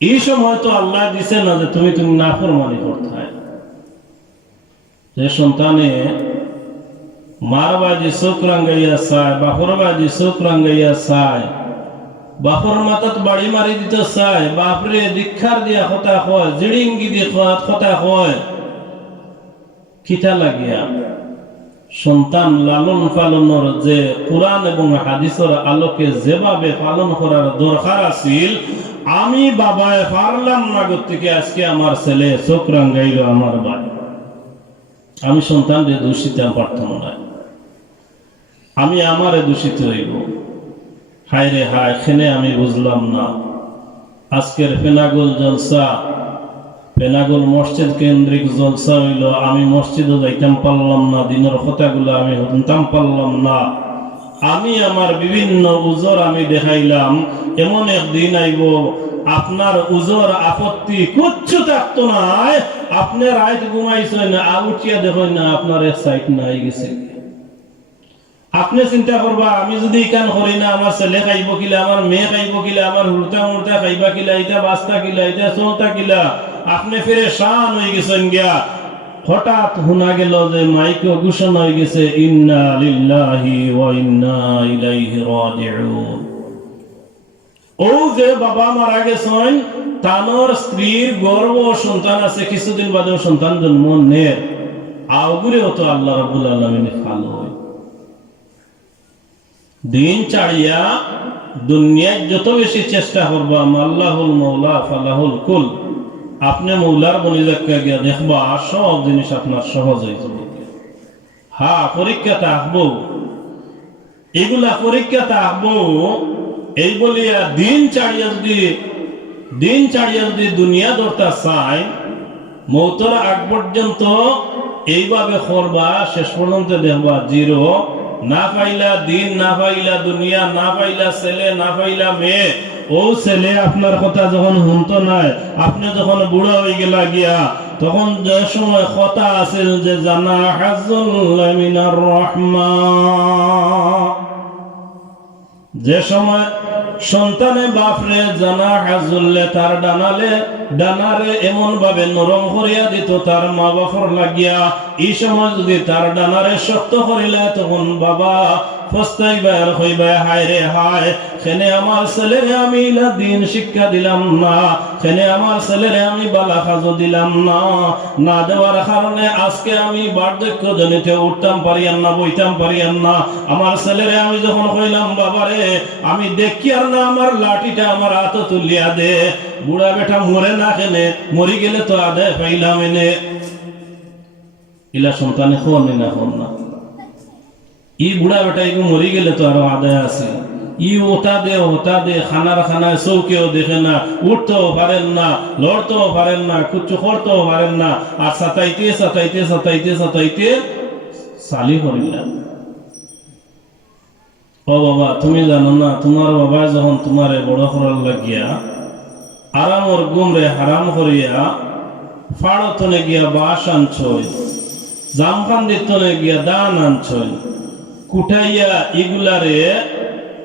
এই সময় তো আল্লাহ দিবেন না যে তুমি নাফরমানি করতে হয়। যে সন্তানে মার বাজি চোখ রাঙ্গাইয়া চায়, বাপর বাজি চোখ রাঙ্গাইয়া চায়, বাপর মাথাত বাড়ি মারি দিতে চায়, বাপরে দীক্ষার দিয়া কথা হয়, জিড়িঙ্গি দিয়ে কথা হয়, কিতা লাগিয়া সন্তান লালন পালনের যে কোরআন এবং হাদিসের আলোকে যেভাবে পালন করার দরকার আছিল, আমি বাবায় পারলাম না থেকে আজকে আমার ছেলে চোখ রাঙ্গাইল আমার বাড়ি, আমি সন্তানকে দূষিত পারতাম না, আমি আমারে দূষিত হইব। হায় রে হায়, খেনে আমি বুঝলাম না। আজকের পেনাগোল জলসা, পেনাগোল মসজিদ কেন্দ্রিক জলসা হইল, আমি মসজিদও যাইতাম পারলাম না, দিনের কথাগুলো আমি শুনতাম পারলাম না, আমি আমার বিভিন্ন উজর আমি দেখাইলাম। এমন একদিন আইব আপনার উজর আপত্তি কিচ্ছু থাকতো না, আপনি রাত ঘুমাইছেন উঠিয়া দেখেন না আপনার এক সাইড নাই গেছে। আপনি চিন্তা করবা আমি যদি ইকান করি না আমার ছেলে খাইব কিলা, আমার মেয়ে খাইব কিলা, আমার হুলতা মুলতা খাইবা কিলা, এটা বাস্তা কিলা, এটা চলতা কিলা, আপনি ফিরে শান হয়ে গেছেন গিয়া। হঠাৎ শোনা গেল যে মাইকে ঘোষণা হয়ে গেছে ইন্না লিল্লাহি ওয়া ইন্না ইলাইহি রাজিউন। ও যে বাবা মারা গেছেন তানোর স্ত্রীর গর্ভ সন্তান আছে, কিছুদিন বাদে সন্তান জন্ম নেয়, আউগুরেও তো আল্লাহ রাব্বুল আলামিন ভালো দিন ছাড়িয়া দুনিয়ায় যত বেশি চেষ্টা করবা আল্লাহুল মাওলা ফালাহুল কুল, আপনি মৌলার বনিজাক্কা গিয়া দেখবা সব জিনিস আপনার সহজ হয়ে যাবে। হ্যাঁ, পরীক্ষা থাকবো, এগুলা পরীক্ষা থাকবো। এই বলিয়া দিন ছাড়িয়া যদি দুনিয়া ধরতে চাই, মৌতর আগ পর্যন্ত এইভাবে করবা, শেষ পর্যন্ত দেখবা জিরো। না পাইলা দিন, না পাইলা দুনিয়া, না পাইলা ছেলে, না পাইলা মেয়ে। ও ছেলে আপনার কথা যখন শুনতো নাই, আপনি যখন বুড়া হয়ে গেলা গিয়া, তখন যে সময় কথা আছে যে জানা হাজুল মিনার রহমা, যে সময় সন্তানে বাপরে জানা হাজুল্লে তার ডানারে এমন ভাবে নরম করিয়া দিত তার মা বাপর লাগিয়া, এই সময় যদি তার ডানারে শক্ত করিলা তখন বাবা ফস্তাইবা আর হইবা হায় রে হায়, খেনে আমার ছেলেরে আমি ইলা দিন শিক্ষা দিলাম না, খেনে আমার ছেলেরে আমি বালা খাজো দিলাম না, না দেওয়ার কারণে আজকে আমি বার্ধক্য জনিতে উঠতাম পারিয়ান না, বইতাম পারিয়ান না। আমার ছেলেরে আমি যখন কইলাম বাবারে আমি দেখি আর না আমার লাঠিটা আমার হাতে তুলিয়া দে, বুড়া বেটা মরে না কেনে, মরি গেলে তো আদে পাইলাম এনে। ইলা সন্তানে কোন না কোন না, ই বুড়া বেটা এগু মরি গেলে তো আরো আদায় আছে। ই ওটা দে খানায় চৌকেও দেখে না, উঠতেও পারেন না, লড়তেও পারেন না, কুচ্ছু করতেও পারেন না, আর সাতাইতে চালি করিলাম। ও বাবা তুমি জানো না, তোমার বাবা যখন তোমারে বড় করার লাগিয়া আরামর গুমরে হারাম করিয়া ফাড়তনে গিয়া বাস আনছই, জামখান্দিতনে গিয়া দান আনছই, কুঠাইয়া ইগুলারে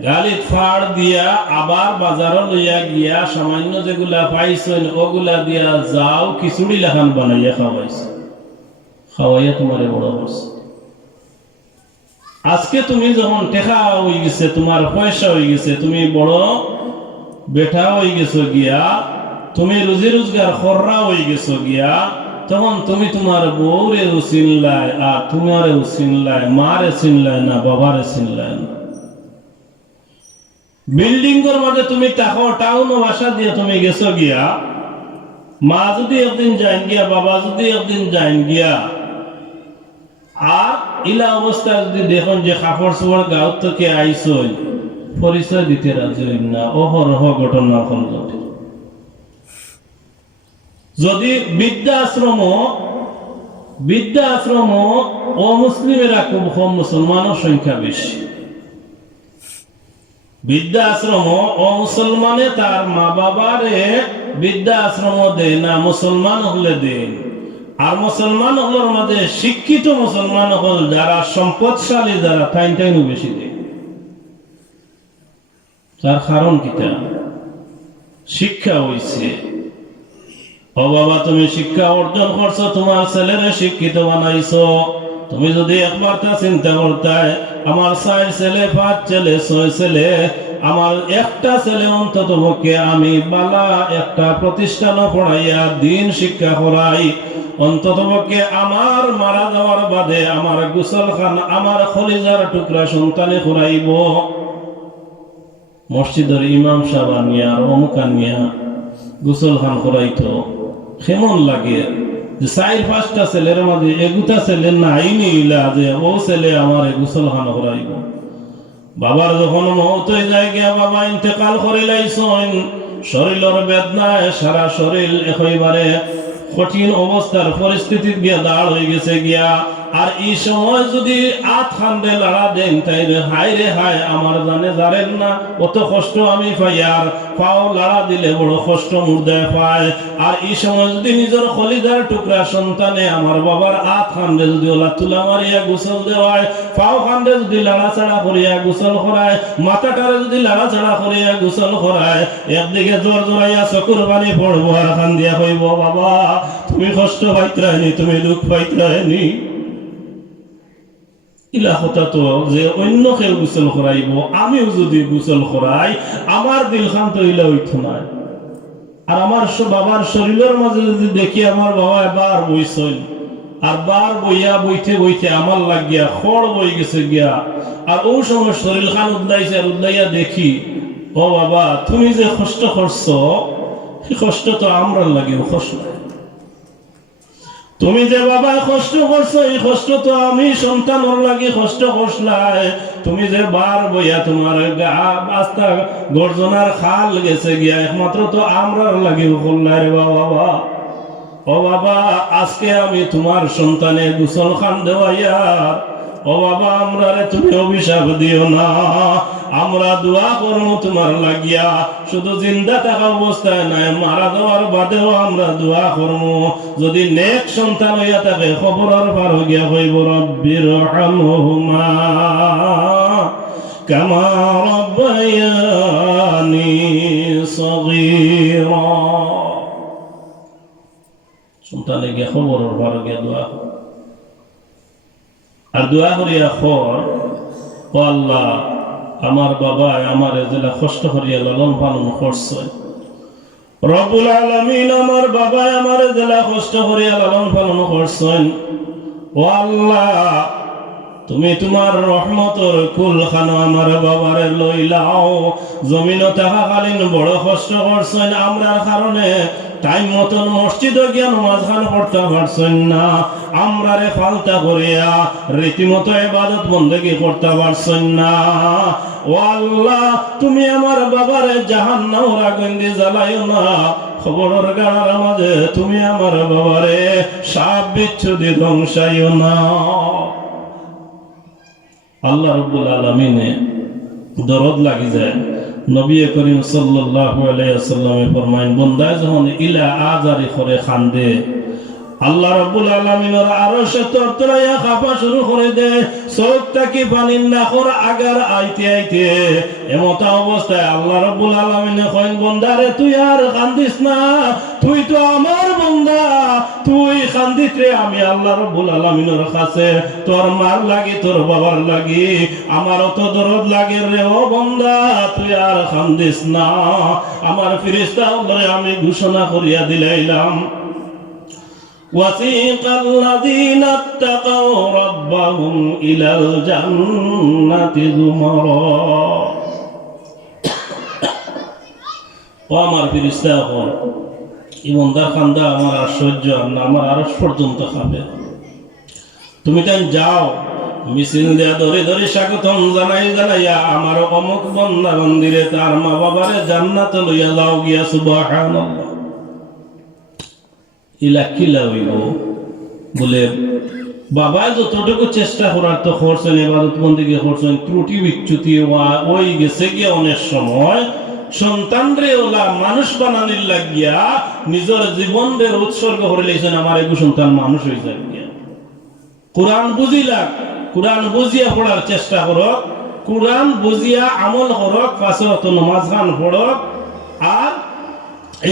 গালিত ফাড় দিয়া আবার বাজারও লইয়া গিয়া সামান্য যেগুলা পাইছেন ওগুলা দিয়া যাও খিচুড়ি লাখান বানাইয়া খাওয়াইছে, খাওয়াইয়া তোমারে বড় করছে। আজকে তুমি যখন টেকা হয়ে গেছে, তোমার পয়সা হয়ে গেছে, তুমি বড় বেটা হয়ে গেছো গিয়া, তুমি রুজি রোজগার খররা হয়ে গেছো গিয়া, তখন তুমি তোমার বউরে চিনলাই, আর তোমারে চিনলাই, মারে চিনলাই না, বাবারে চিনলাই না। বিল্ডিং এর মধ্যে তুমি তাকো টাউন ভাষা দিয়ে তুমি গেছো গিয়া, মা যদি একদিন যাইন গিয়া, বাবা যদি একদিন যাইন গিয়া, আর ইলা অবস্থায় যদি দেখুন যে কাপড় চোপড় গাঁত থেকে আইসই, পরিচয় দিতে রাজি হইন না, অহরহ ঘটনা ঘটে। যদি বৃদ্ধাশ্রম অমুসলিমেরা খুব কম, মুসলমানের সংখ্যা বেশি। বৃদ্ধাশ্রম অমুসলমানে তার মা বাবারে বৃদ্ধাশ্রম দেয় না, মুসলমান হলে দেন। আর মুসলমান হলোর মধ্যে শিক্ষিত মুসলমান হল যারা সম্পদশালী, যারা টাইনও বেশি দেয়। তার কারণ কিটা? শিক্ষা হইছে। ও বাবা তুমি শিক্ষা অর্জন করছো, তোমার ছেলেরে শিক্ষিত বানাইছো। তুমি যদি একবার তা চিন্তা করতায়, আমার 4 ছেলে 5 ছেলে 6 ছেলে, আমার একটা ছেলে অন্তত পক্ষে আমি বালা একটা প্রতিষ্ঠানও পড়াইয়া দিন শিক্ষা করাই, অন্তত পক্ষে আমার মারা যাওয়ার বাদে আমার গোসলখান আমার খলিজার টুকরা সন্তানে করাইব। মসজিদের ইমাম সাহেব আনিয়া আর অমুক আনিয়া গোসলখান করাইতো, কেমন লাগে যে 4-5টা ছেলের মাঝে এগুতা ছেলে নাই নিলা যে ও ছেলে আমার গোসলখান করাইব। বাবার যখন মৌত হয়ে যায় গিয়া, বাবা ইন্তেকাল করে লাইছেন, শরীরের বেদনায় সারা শরীর একেবারে কঠিন অবস্থার পরিস্থিতি গিয়া দাঁড় হয়ে গেছে গিয়া। আর এই সময় যদি আত খান্দে লড়া দেন, তাই হায় রে হায় আমার জানে জানেন না কত কষ্ট আমি পাই, আর পাও লড়া দিলে বড় কষ্ট মুর্দায় পায়। আর এই সময় যদি নিজের খলিজার টুকরা সন্তানে আমার বাবার আত খান্দে যদি ওলা তুলা মারিয়া গোসল দেওয়ায়, পাও খান্দে যদি লাড়াচাড়া করিয়া গোসল করায়, মাথাটারে যদি লাড়াচাড়া করিয়া গোসল করায়, একদিকে জোর জোরাইয়া চকুর পানি পড়বো আর খান্দিয়া কইব বাবা তুমি কষ্ট পাইত্রায়নি, তুমি দুঃখ পাইত্রায়নি। ইলা কথা তো যে অন্য কেউ গোসল করাইব, আমিও যদি গোসল করাই আমার দিলখান তো ইলা হইতো না। আর আমার বাবার শরীরের মাঝে যদি দেখি আমার বাবা এবার বইছেন, আর বার বইয়া বইতে আমার লাগিয়া খড় বই গেছে গিয়া, আর ও সময় শরীর খান উদলাইছে, আর উদলাইয়া দেখি ও বাবা তুমি যে কষ্ট করছো, সেই কষ্ট তো আমরা লাগেও কষ্ট। তুমি যে বাবা কষ্ট করছো, এই কষ্ট তো আমি সন্তানের লাগে কষ্ট করলাই। তুমি যে বার বইয়া তোমার গা বাস্তা গর্জনার খাল গেছে গিয়া, একমাত্র তো আমরার লাগে করলাই রে বাবা। ও বাবা আজকে আমি তোমার সন্তানে গোসল খান দেওয়াইয়া, ও বাবা আমরা রে তুমি অভিশাপ দিও না, আমরা দোয়া করবো তোমার লাগিয়া। শুধু জিন্দা থাকা অবস্থায় নাই, মারা যাওয়ার বাদেও আমরা দোয়া করবো। যদি নেক সন্তান হইয়া থাকে খবরের পার গিয়া হইব রব্বির রহমহুমা কামা রাব্বায়ানি সগীরা। সন্তানে গিয়া খবরের পার গিয়া দোয়া, আর দোয়া করিয়া খর ও আল্লাহ, আমার বাবা আমার জেলা কষ্ট করিয়া লালন পালন করছে। রব্বুল আলামিন আমার বাবা আমার জেলা কষ্ট করিয়া লালন পালন করছেন। ও আল্লাহ, তুমি তোমার রহমতের কুলখানো আমার বাবারে লইলাও। জমিন থাকাকালীন বড় কষ্ট করছেন, আমরার কারণে টাইম মতন মসজিদে গিয়া নামাজ খান পড়তে পারছেন না, আমরারে ফালতা করিয়া রীতিমতো ইবাদত বন্দেগী করতে পারছেন না। ও আল্লাহ, তুমি আমার বাবারে জাহান্নামের আগুন দিয়ে জ্বালাইও না। খবরের গাড়ার মাঝে তুমি আমার বাবারে সাপ বিচ্ছু দিয়ে ধ্বংসাইও না। আল্লাহ রাব্বুল আলামিনে দরদ লাগি যায়। নবী করিম সাল্লাল্লাহু আলাইহি ওয়াসাল্লামে ফরমায়েন, বান্দা যখন ইলা আজারি করে খান্দে, আল্লাহ রাব্বুল আলামিনের আরশে তরতরাইয়া খাপা শুরু করে দে, চোখটা কি পানির নাকর আগার আইতে আইতে এমত অবস্থায় আল্লাহ রাব্বুল আলামিনে কইন, বান্দারে তুই আর কান্দিস না, তুই তো আমার বান্দা, তুই কান্দিস রে। আমি আল্লাহ রাব্বুল আলামিনের কাছে তোর মার লাগি তোর বাবার লাগি আমারও তো দরদ লাগে রে। ও বান্দা, তুই আর কান্দিস না। আমার ফেরেশতা আল্লাহরে আমি ঘোষণা করিয়া দিলাইলাম, وسيق الذين اتقوا ربهم إلى الجنة زمرا। ও আমার ফেরেশতা হল, ইমানদার খান্দা আমার আর সহ্য না, আমার আরশ পর্যন্ত খাবে। তুমি তাই যাও, মিছিল দেয়া ধরে ধরে স্বাগতম জানাই জানাইয়া আমার অমুক বান্দা বান্দিরে তার মা বাবারে জান্নাতে লইয়া যাও গিয়া। সুবহানাল্লাহ। ইলা কিলা হইব বলে বাবা যতটুকু চেষ্টা করার তো করছেন, ইবাদত বন্দেগী করছেন, ত্রুটি বিচ্যুতি ওই গেছে গিয়া অনেক সময় সন্তানরে ওলা মানুষ বানানির লাগিয়া নিজের জীবনের উৎসর্গ করে লেগেছেন। আমার এগু সন্তান মানুষ হয়ে যায় গিয়া। কোরআন বুঝিলা, কোরআন বুঝিয়া পড়ার চেষ্টা করো, কোরআন বুঝিয়া আমল করক, পাঁচ ওয়াক্ত নামাজ খান পড়ক। আর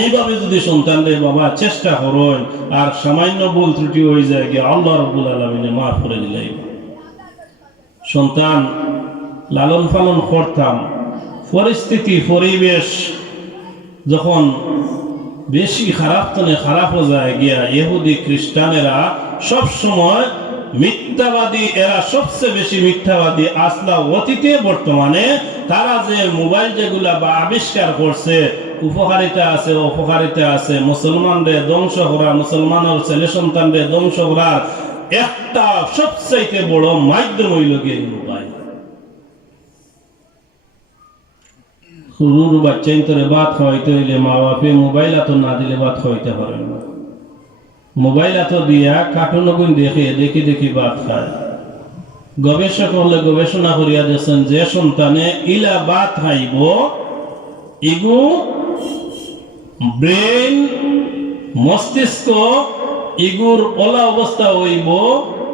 এইভাবে যদি সন্তানদের বাবা চেষ্টা করেন আর সামান্য ভুল ত্রুটি হয়ে যায় গিয়ে আল্লাহ রাব্বুল আলামিনে মাফ করে দিলেন। সন্তান লালন পালন করতাম, পরিস্থিতি পরিবেশ যখন বেশি খারাপ তনে খারাপ হয়ে যায় গিয়া, ইহুদি খ্রিস্টানেরা সব সময় মিথ্যাবাদী, এরা সবচেয়ে বেশি মিথ্যাবাদী। আসলা অতীতে বর্তমানে তারা যে মোবাইল যেগুলা বা আবিষ্কার করছে, উপকারিতা আছে অপকারিতা আছে। মুসলমানদের ধ্বংস করা, মুসলমানের ছেলে সন্তানদের ধ্বংস করার একটা সবচাইতে বড় মাধ্যম হইল গিয়ে মোবাইল। শুরুর বাচ্চা ইন্তরে ভাত খাওয়াইতে হইলে মা বাপে মোবাইল এত না দিলে ভাত খাওয়াইতে পারে না। মোবাইল এত দিয়া কার্টুন গুণ দেখে দেখি দেখি ভাত খায়। গবেষক হলে গবেষণা করিয়া দিয়েছেন, যে সন্তানে ইলা ভাত খাইব ইগু ব্রেন মস্তিষ্ক ইগুর ওলা অবস্থা হইব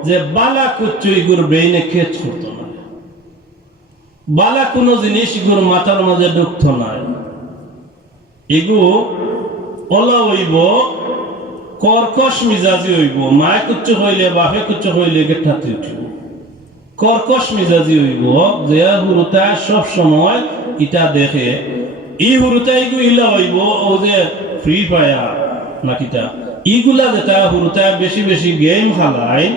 যে বালা কুচ্ছু ইগুর ব্রেইনে খেচ করতো না, বালা কোনো জিনিস ইগুর মাথার মাঝে ঢুকতো না। ইগু ওলা হইব কর্কশ মিজাজি হইব, মায়ে কুচ্ছু হইলে বাপে কুচ্ছু হইলে গেঠাতে উঠিব। কর্কশ মিজাজি হইব যে হুরুতা সব সময় ইটা দেখে। এই হুরুতা ইগু ইলা হইব ও যে ফ্রি ফায়ার নাকিটা ইগুলা যেটা হুরুতা বেশি বেশি গেম খেলায়,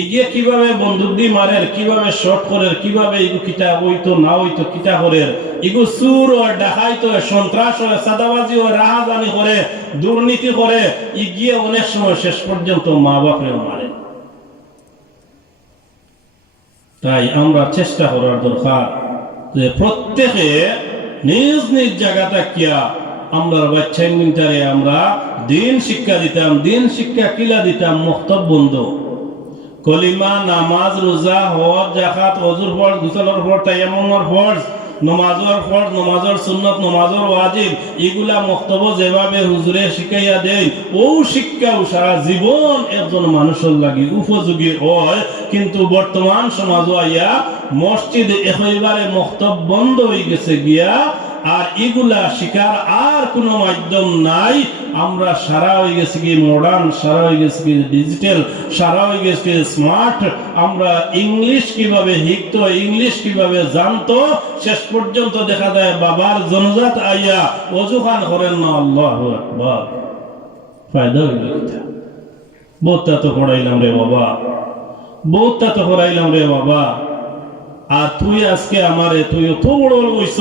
ইগিয়ে কিভাবে বন্দুক দিয়ে মারে, কিভাবে শর্ট করে, কিভাবে ইগু কিটা হইতো না হইতো কিটা করে, ইগু চুর হয়, ডাকাইতো হয়, সন্ত্রাস হয়, সাদাবাজি হয়, রাহাজানি করে, দুর্নীতি করে, ইগিয়ে অনেক সময় শেষ পর্যন্ত মা বাপরেও মারে। তাই আমরা চেষ্টা করার দরকার যে প্রত্যেকে নিজ নিজ জায়গাটা কিয়া আমরা বাচ্চা মিন্টারে আমরা দিন শিক্ষা দিতাম। দিন শিক্ষা কিলা দিতাম? মক্তব বন্ধ, কলিমা, নামাজ, রোজা, হজ, যাকাত, ওযুর ফরজ, গোসলের ফরজ, তায়াম্মুমের ফরজ, নামাজের ফরজ, নামাজের সুন্নাত, নামাজের ওয়াজিব, এগুলা মক্তব যেভাবে হুজুরে শিখাইয়া দেয় ও শিক্ষাও সারা জীবন একজন মানুষের লাগি উপযোগী হয়। কিন্তু বর্তমান সমাজ আইয়া মসজিদ একেবারে মক্তব বন্ধ হয়ে গেছে গিয়া, আর এগুলা শিকার আর কোনো মাধ্যম নাই। আমরা সারা হয়ে গেছি কি মডার্ন, সারা হয়ে গেছি কি ডিজিটাল, সারা হয়ে গেছি কি স্মার্ট। আমরা ইংলিশ কিভাবে শিখতো, ইংলিশ কিভাবে জানতো, শেষ পর্যন্ত দেখা যায় বাবার জনজাত আইয়া অজুখান করেন না, আল্লাহু আকবার। ফায়দা হইল কিতা? বহুতটা তো পড়াইলাম রে বাবা, বহুতটা তো পড়াইলাম রে বাবা। আর তুই আজকে আমারে, তুই অত বড় বইস,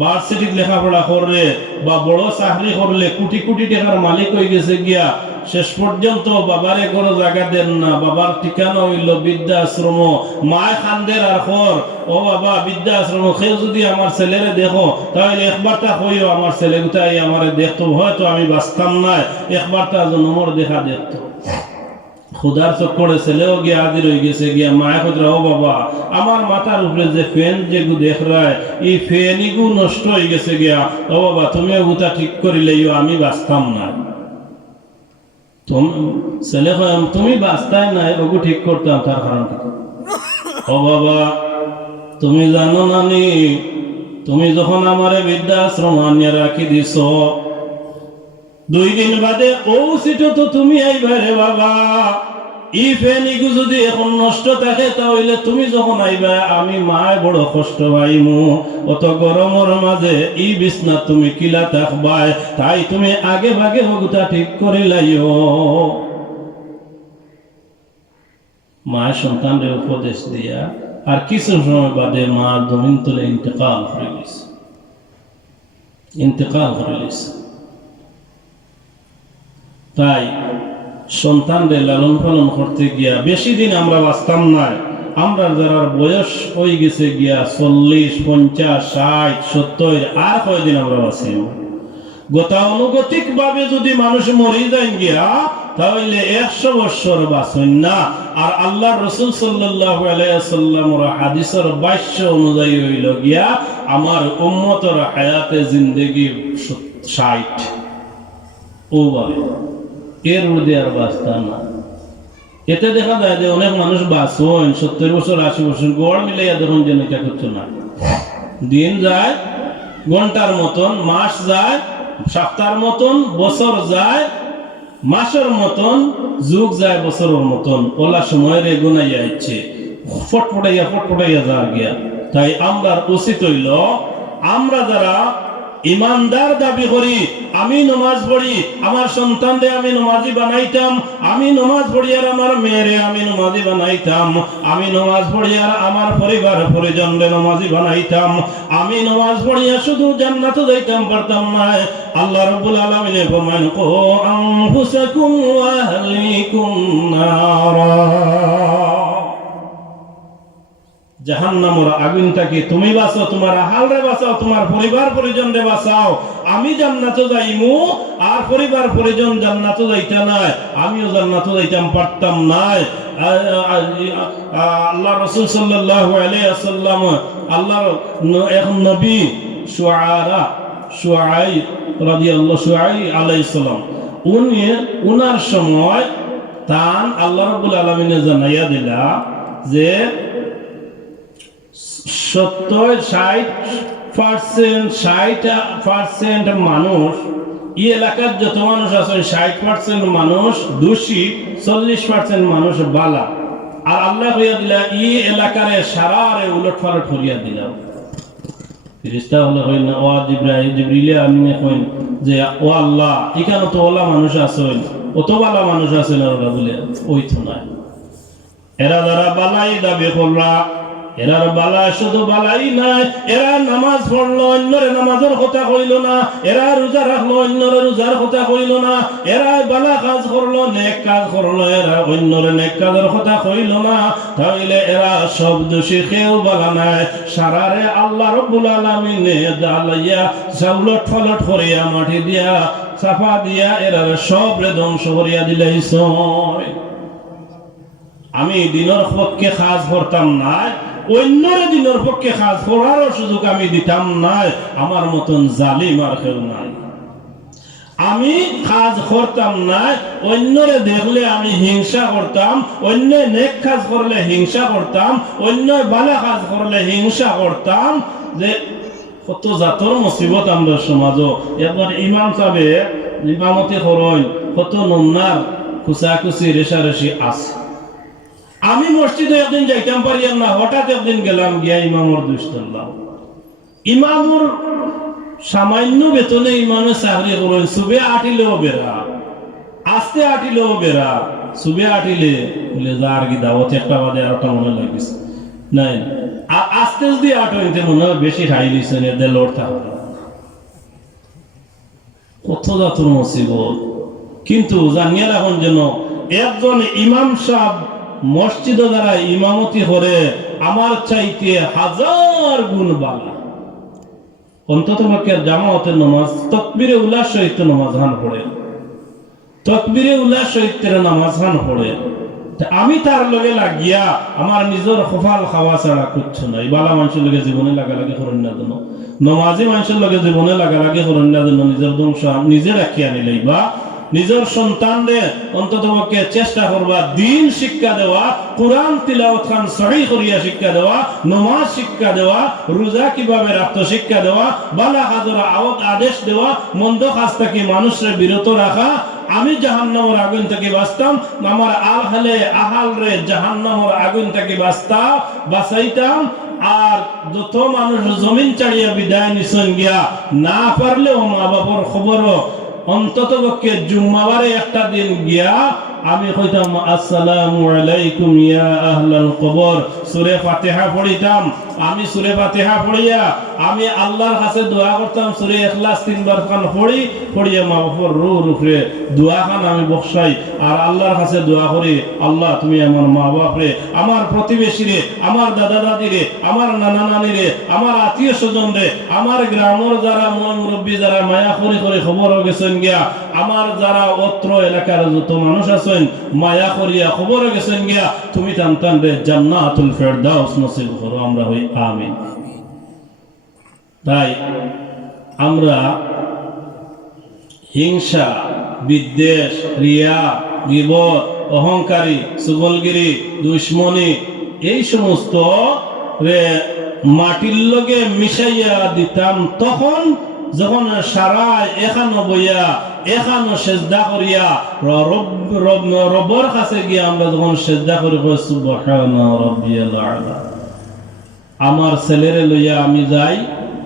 ভার্সিটির লেখাপড়া করলে বা বড় চাকরি করলে কোটি কোটি টাকার মালিক হয়ে গেছে গিয়া, শেষ পর্যন্ত বাবারে কোনো জায়গা দেন না। বাবার ঠিকানা হইল বৃদ্ধাশ্রম। মায় খান্দের আর খর, ও বাবা বৃদ্ধাশ্রম, কেউ যদি আমার ছেলেরে দেখো তাহলে একবারটা কইও আমার ছেলে কোথায় আমারে দেখতো, হয়তো আমি বাঁচতাম না, একবারটা জন্মর দেখা দেখতো। খুদার চক্করে ছেলেও গিয়া হাজির হয়ে গেছে গিয়া, মায়া খুদরা, ও বাবা আমার মাথার উপরে যে ফ্যান যেগু দেখ রায়, এই ফ্যান ইগু নষ্ট হয়ে গেছে গিয়া, ও বাবা তুমি ওটা ঠিক করিলেও আমি বাঁচতাম না। ছেলে তুমি বাঁচতাই নাই, ওগু ঠিক করতাম, তার কারণ কি? ও বাবা তুমি জানো নানি, তুমি যখন আমারে বৃদ্ধাশ্রম আনিয়ে রাখি দিছ, 2 দিন বাদে ও সিটো তো তুমি আইবা রে বাবা। ই ফেনিগু যদি এখন নষ্ট থাকে তাহলে তুমি যখন আইবা আমি মায় বড় কষ্ট পাইমু। অত গরমের মাঝে ই বিছনা তুমি কিলা থাকবাই, তাই তুমি আগে ভাগে হগুতা ঠিক করে লাইও। মায়ের সন্তানরে উপদেশ দিয়া আর কিছু সময় বাদে মা জমিন তুলে ইন্তেকাল করে গেছে, ইন্তেকাল করে গেছে। তাই সন্তানদের লালন পালন করতে গিয়া বেশি দিন আমরা বাঁচতাম না। আমরা যারা বয়স হয়ে গেছে গিয়া 40, 50, 60, 70, আর কয়দিন আমরা বাঁচি? গতানুগতিক ভাবে যদি মানুষ মরে যায় গিয়া তাহলে 100 বছর বাঁচেন না। আর আল্লাহ রসুল সাল্লাল্লাহু আলাইহি ওয়াসাল্লামের হাদিসের ভাষ্য অনুযায়ী হইল গিয়া আমার উম্মতের হায়াতে জিন্দেগি 60, ও ভাবে এর মধ্যে আর বাঁচতাম না। এতে দেখা যায় যে অনেক মানুষ বাঁচন 70 বছর, 80 বছর, গড় মিলাইয়া দেখুন যেন এটা করছো না। দিন যায় ঘন্টার মতন, মাস যায় সপ্তাহের মতন, বছর যায় মাসের মতন, যুগ যায় বছরের মতন। ওলা সময় রে গুনাইয়া ইচ্ছে ফটফটাইয়া যার গিয়া। তাই আমরা উচিত হইল আমরা যারা ইমানদার দাবি করি, আমি নমাজ পড়ি, আমার সন্তানদের আমি নমাজি বানাইতাম, আমি নমাজ পড়ি আর আমার মেয়েরে আমি নমাজি বানাইতাম, আমি নমাজ পড়ি আর আমার পরিবার পরিজনরে নমাজি বানাইতাম, আমি নমাজ পড়িয়া শুধু জান্নাতে যাইতাম পারতাম না। আল্লাহ রাব্বুল আলামিন ফরমান, কু আনফুসাকুম ওয়া আহলিকুম নারা, জাহান্নামের আগুনটাকে তুমি বাঁচাও, তোমার আহালরে বাঁচাও, তোমার পরিবার পরিজনরে বাঁচাও। আমি জান্নাতে যাইমু আর পরিবার পরিজন জান্নাতে যাইতা নাই, আমিও জান্নাতে যাইতাম পারতাম না। আল্লাহ রাসূল সাল্লাল্লাহু আলাইহি ওয়াসাল্লাম, আল্লাহর এক নবী শুআইব রাদিয়াল্লাহু আলাইহিস সালাম, উনার সময় তান আল্লাহ রাব্বুল আলামিন জানাইয়া দিলা যে 60% মানুষ, এই এলাকার যত মানুষ আছে 60% মানুষ দোষী, 40% মানুষ বালা। আর আল্লাহ কইয়া দিলা এই এলাকারে সারারে উলট পালট করিয়া দিলাম। ফেরেশতা হলে কই না, ও জিবরিলে আমিনে কইন যে ও আল্লাহ এখানে তো ওলা মানুষ আছে, অত বালা মানুষ আছে না, ওরা বলে ওই তো না। এরা যারা বালাই দাবি করলা, এরা বালা শুধু বালাই নাই, এরা নামাজ পড়লো অন্যরে নামাজের কথা কইল না, এরা রোজা রাখলো অন্যরে রোজার কথা কইল না, এরা বালা কাজ করলো নেক কাজ করলো, এরা অন্যরে নেক কাজের কথা কইল না, তাহলে এরা সব দোষী, কেউ বালা নাই। সারারে আল্লাহ রাব্বুল আলামিনে দালাইয়া উলট পালট করিয়া মাটি দিয়া চাপা দিয়া এরা সবরে ধ্বংস করিয়া দিলাইছ। আমি দিনের পক্ষে কাজ করতাম না, অন্যের দিনের পক্ষে কাজ করারও সুযোগ আমি দিতাম না। আমার মতন জালিম আর কেউ নাই। আমি কাজ করতাম না, অন্যরে দেখলে আমি হিংসা করতাম, অন্য নেক কাজ করলে হিংসা করতাম, অন্য ভালো কাজ করলে হিংসা করতাম। যে কত জাতর মুসিবত আমরা সমাজও একবার ইমাম সাহেবে ইমামতি করইন কত নমনার কুচাকুচি রেশারেশি আছে। আমি মসজিদে একদিন যাইতাম পারিয়াম না, হঠাৎ একদিন গেলাম গিয়া ইমামর দুইস্তলাম। ইমামর সামান্য বেতনে ইমামে চাকরি করেন, সুবে আটিলেও বেড়া, আস্তে আটিলেও বেড়া, সুবে আটিলে বলে যার কি দাওয়াত একটা বাদে আর একটা মনে লাগিছে নাই, আর আস্তে যদি আটইতে মনে হয় বেশি ঠাই দিচ্ছে এদের লড়তে হবে। কত জাতুর মুসিবত। কিন্তু জানিয়ে রাখুন যেন একজন ইমাম সাহেব মসজিদ দ্বারা ইমামতি করে আমার চাইতে 1000 গুণ বালা। অন্তত জামাতের নামাজ তাকবীরে উল্লাস সহিত নামাজ হান পড়ে, তাকবীরে উল্লাস সহিত নামাজ হান পড়ে। আমি তার লগে লাগিয়া আমার নিজের খোফাল খাওয়া ছাড়া কিচ্ছু নাই। বালা মানুষের লগে জীবনে লাগালাগি করেন না যেন, নমাজি মানুষের লগে জীবনে লাগালাগি করেন না যেন, নিজের ধ্বংস নিজে রাখি আনিলেই বা নিজের সন্তানদের অন্তত পক্ষে চেষ্টা করবা দিন শিক্ষা দেওয়া, কোরআন তিলাওয়াত খান সহি করিয়া শিক্ষা দেওয়া, নামাজ শিক্ষা দেওয়া, রোজা কিভাবে রাখতে শিক্ষা দেওয়া, বালা হাজরা আওয়াত আদেশ দেওয়া, মন্দ কাজ থেকে মানুষের বিরত রাখা। আমি জাহান্নামের আগুন থেকে বাঁচতাম, আমার আহলে আহাল রে জাহান্নামের আগুন থেকে বাঁচাইতাম। আর যত মানুষ জমিন ছাড়িয়া বিদায় নিছেন গিয়া, না পারলেও মা বাবার খবরও অন্তত পক্ষে জুম্মাবারে একটা দিন গিয়া আমি কইতাম আসসালামু আলাইকুম ইয়া আহলাল কবর, সূরা ফাতিহা পড়িতাম। আমি সূরা ফাতিহা পড়িয়া আমি আল্লাহর কাছে দোয়া করতাম, সূরা ইখলাস 3 বার খান পড়িয়া মা বাবার রূহ রূহে দোয়া খান আমি বসাই আর আল্লাহর কাছে দোয়া করি, আল্লাহ তুমি আমার মা বাপরে, আমার প্রতিবেশীরে, আমার দাদা দাদিরে, আমার নানা নানিরে, আমার আত্মীয় স্বজনরে, আমার গ্রামের যারা মুরব্বী যারা মায়া করে খবর গেছেন গিয়া, আমার যারা অত্র এলাকার যত মানুষ আছেন মায়া করিয়া খবর গেছেন গিয়া, তুমি টান রে জান্নাতুল ফেরদাউস নসিব করো, আমরা হই আমিন। তাই আমরা হিংসা, বিদ্বেষ, রিয়া, গীবত, অহংকারী, সুগলগিরি, দুশ্মনী এই সমস্ত মাটির লগে মিশাইয়া দিতাম তখন যখন সারা এখানো বইয়া এখানো সেজদা করিয়া রব্বর কাছে গিয়ে আমরা যখন সেজদা করি সুবহানা রাব্বিয়াল আ'লা। আমার ছেলেরে লইয়া আমি যাই,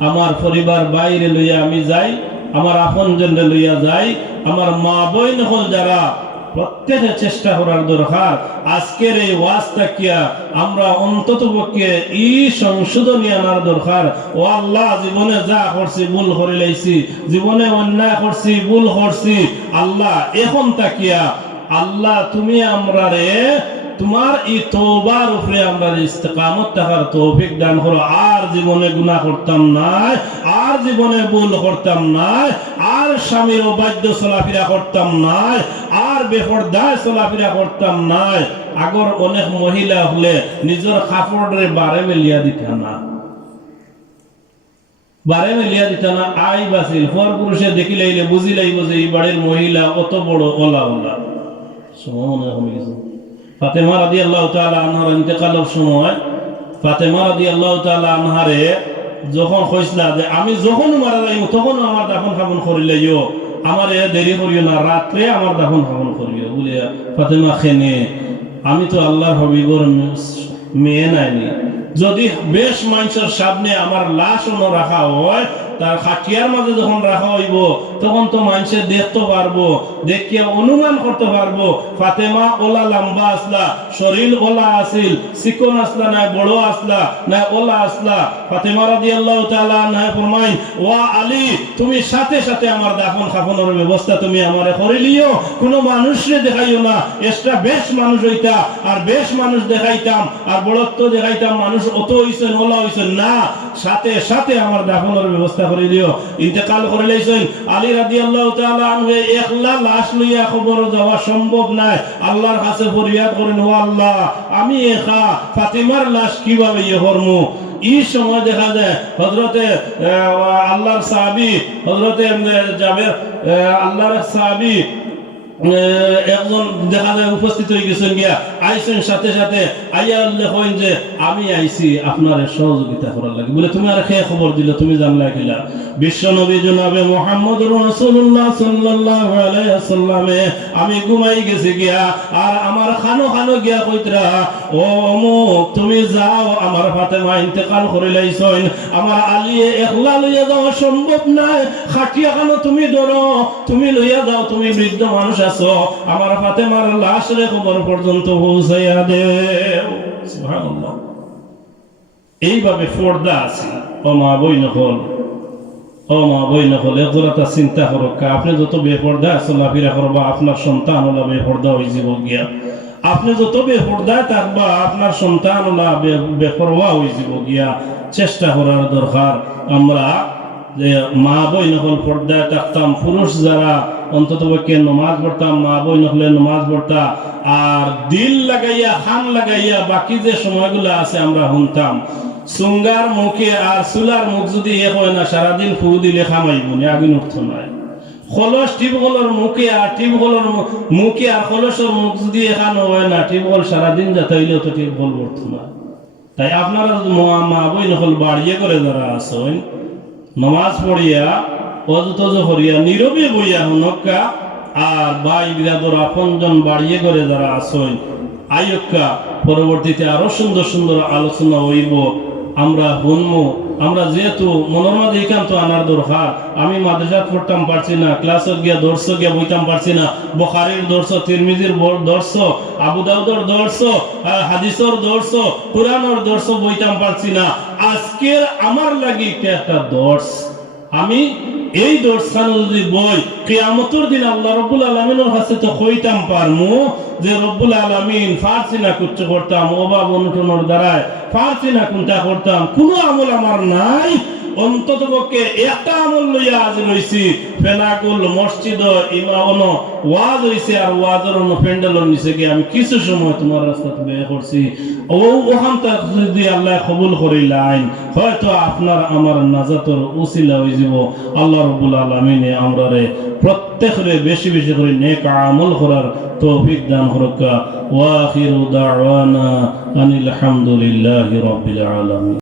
আমার পরিবার বাইরে লইয়া আমি যাই, আমার আপনজনরে লইয়া যাই, আমার মা বোন হল যারা প্রত্যেকে চেষ্টা করার দরকার আজকের এই ওয়াজটা কিয়া আমরা অন্তত পক্ষে সংশোধনী আনার দরকার। ও আল্লাহ, জীবনে যা করছি ভুল করে লাইছি, জীবনে অন্যায় করছি ভুল করছি, আল্লাহ এখন তাকিয়া আল্লাহ তুমি আমরা রে তোমার এই তওবার উপরে আমরা ইস্তেকামত থাকার তৌফিক দান করো। আর জীবনে গুনাহ করতাম না, আর জীবনে ভুল করতাম না, আর স্বামীর অবাধ্য চলাফেরা করতাম না, আর বেপরদায় চলাফেরা করতাম না। আগর অনেক মহিলা হলে নিজের কাপড়ে বারে মেলিয়া দিত না, বারে মেলিয়া দিত না, আই বাসিল পর পুরুষে দেখি লাইলে বুঝি লাইব যে এই বাড়ির মহিলা অত বড় ওলা ওলা। মনে হয়েছে ফাতেমা রাদিয়াল্লাহু তাআলা আনহার ইন্তেকালের সময় ফাতেমা রাদিয়াল্লাহু তাআলা আনহারে যখন কইছলা যে আমি যখন মারা যাইব তখন আমার দাফন কাফন করিলেও আমার দেরি করিও না, রাত্রে আমার দাফন কাফন করিও বলে ফাতেমা খেনে আমি তো আল্লাহর হাবিবর মেয়ে নাইনি, যদি বেশ মানুষের সামনে আমার লাশ রাখা হয় তার খাটিয়ার মাঝে যখন রাখা হইব তখন তো মানুষে দেখতে পারবো, দেখিয়া অনুমান করতে পারবো ফাতেমা ওলা লম্বা আসলা, শরীর ওলা আসিল, চিকন আসলা না বড় আসলা না ওলা আসলা। ফাতেমা রাদিয়াল্লাহু তাআলা আনহা ফরমায়, ওয়া আলী তুমি সাথে সাথে আমার দাফন কাফনের ব্যবস্থা তুমি আমারে করে লিও, কোনো মানুষরে দেখাইও না, এক্সট্রা বেশ মানুষ হইতা আর বেশ মানুষ দেখাইতাম আর বড়ত্ব দেখাইতাম, মানুষ অত হইছেন ওলা হইছেন না, সাথে সাথে আমার দাফনের ব্যবস্থা করে দিও। ইন্তেকাল করে লাইছেন আলী রাদিয়াল্লাহু তাআলা আনহু, একলা লাশ লইয়া খবর যাওয়া সম্ভব নাই, আল্লাহর কাছে ফরিয়াদ করেন, ও আল্লাহ আমি একা ফাতেমার লাশ কিভাবে করমু। এই সময় দেখা যায় হযরতে আল্লাহর সাহাবী হযরতে জাবের আল্লাহর সাহাবী একজন দেখা যায় উপস্থিত হয়ে গেছেন গিয়া আইসেন সাথে সাথে আইয়া লেখেন যে আমি আইছি আপনার সহযোগিতা করার লাগে বলে তুমি আর খেয়ে খবর দিল তুমি জানলা কিলা বিশ্ব নবী জনাবে মুহাম্মদুর রাসূলুল্লাহ সাল্লাল্লাহু আলাইহি ওয়াসাল্লামে আমি ঘুমাই গেছি গিয়া আর আমার খানো খানো গিয়া কইতরা ও অমুক তুমি যাও আমার ফাতেমা ইন্তেকাল করে লাইছইন আমার আলিয়ে একলা লইয়া যাওয়া সম্ভব নাই খাটিয়া খানো তুমি ধরো তুমি লইয়া যাও তুমি বৃদ্ধ মানুষ আছো আমার ফাতেমার লাশ রে কবর পর্যন্ত পৌঁছাইয়া দেও সুবহানাল্লাহ এইভাবে পর্দা আছে ও মা বইন হল একজোড়াটা চিন্তা করো আপনি যত বেপর্দা চলাফেরা করবা আপনার সন্তান ওলা বেপর্দা হয়ে যাব গিয়া আপনি যত বেপর্দায় থাকবা আপনার সন্তান ওলা বেপরোয়া হয়ে যাব গিয়া চেষ্টা করার দরকার আমরা যে মা বই নকল পর্দায় থাকতাম পুরুষ যারা অন্তত পক্ষে নমাজ পড়তাম মা বই নকলে নমাজ পড়তা আর দিল লাগাইয়া খান লাগাইয়া বাকি যে সময়গুলো আছে আমরা শুনতাম সুঙ্গার মুখে আর চুলার মুখ যদি এক হয় না সারাদিন ফু দিলে খামাইব না আগুন উঠত নয় খলস টিপগলের মুখে আর টিপগলের মুখে আর খলসের মুখ যদি এখানে হয় না টিপগল সারাদিন যাতে হইলেও তো টিপগল উঠত না তাই আপনারা মা বই নকল বাড়িয়ে করে যারা আছেন নমাজ পড়িয়া অযতজ করিয়া নীরবে বইয়া হনক্কা আর ভাই বিরাদর আপনজন বাড়িয়ে করে যারা আছেন আয়ক্কা পরবর্তীতে আরো সুন্দর সুন্দর আলোচনা হইব আমরা শুনবো আমরা যেহেতু মনোরমা দেখান তো আনার দরকার আমি মাদ্রাসাত পড়তাম পারছি না ক্লাসত গিয়া দর্শ গিয়া বইতাম পারছি না বুখারীর দর্শ তিরমিজির দর্শ আবু দাউদের দর্শ হাদিসের দর্শ কুরআনের দর্শ বইতাম পারছি না আজকের আমার লাগি একটা দর্শ আমি এই দর্শন যদি বই কিয়ামতের দিন আল্লাহ রাব্বুল আলামিনের কাছে তো কইতাম পারমু যে রব্বুল আলামিন ফারসি না করতে করতাম অভাব অনটনের দ্বারায় ফারসি না কোনটা করতাম কোনো আমল আমার নাই অন্তত পক্ষে একটা আমল লইয়া আজ লইছি ফেনাকুল মসজিদ ইমাম ওয়াজ হইছে আর ওয়াজের প্যান্ডেলের নিচে গিয়ে আমি কিছু সময় তোমার রাস্তাতে বের করছি ওখান থেকে যদি আল্লাহ কবুল করিলেন হয়তো আপনার আমার নাজাতের উসিলা হয়ে যাব আল্লাহ রাব্বুল আলামিন আমরারে প্রত্যেকরে বেশি বেশি করে নেক আমল করার তৌফিক দান করুক ওয়া আখিরু দাওয়ানা আনিল হামদুলিল্লাহি রাব্বিল আলামিন।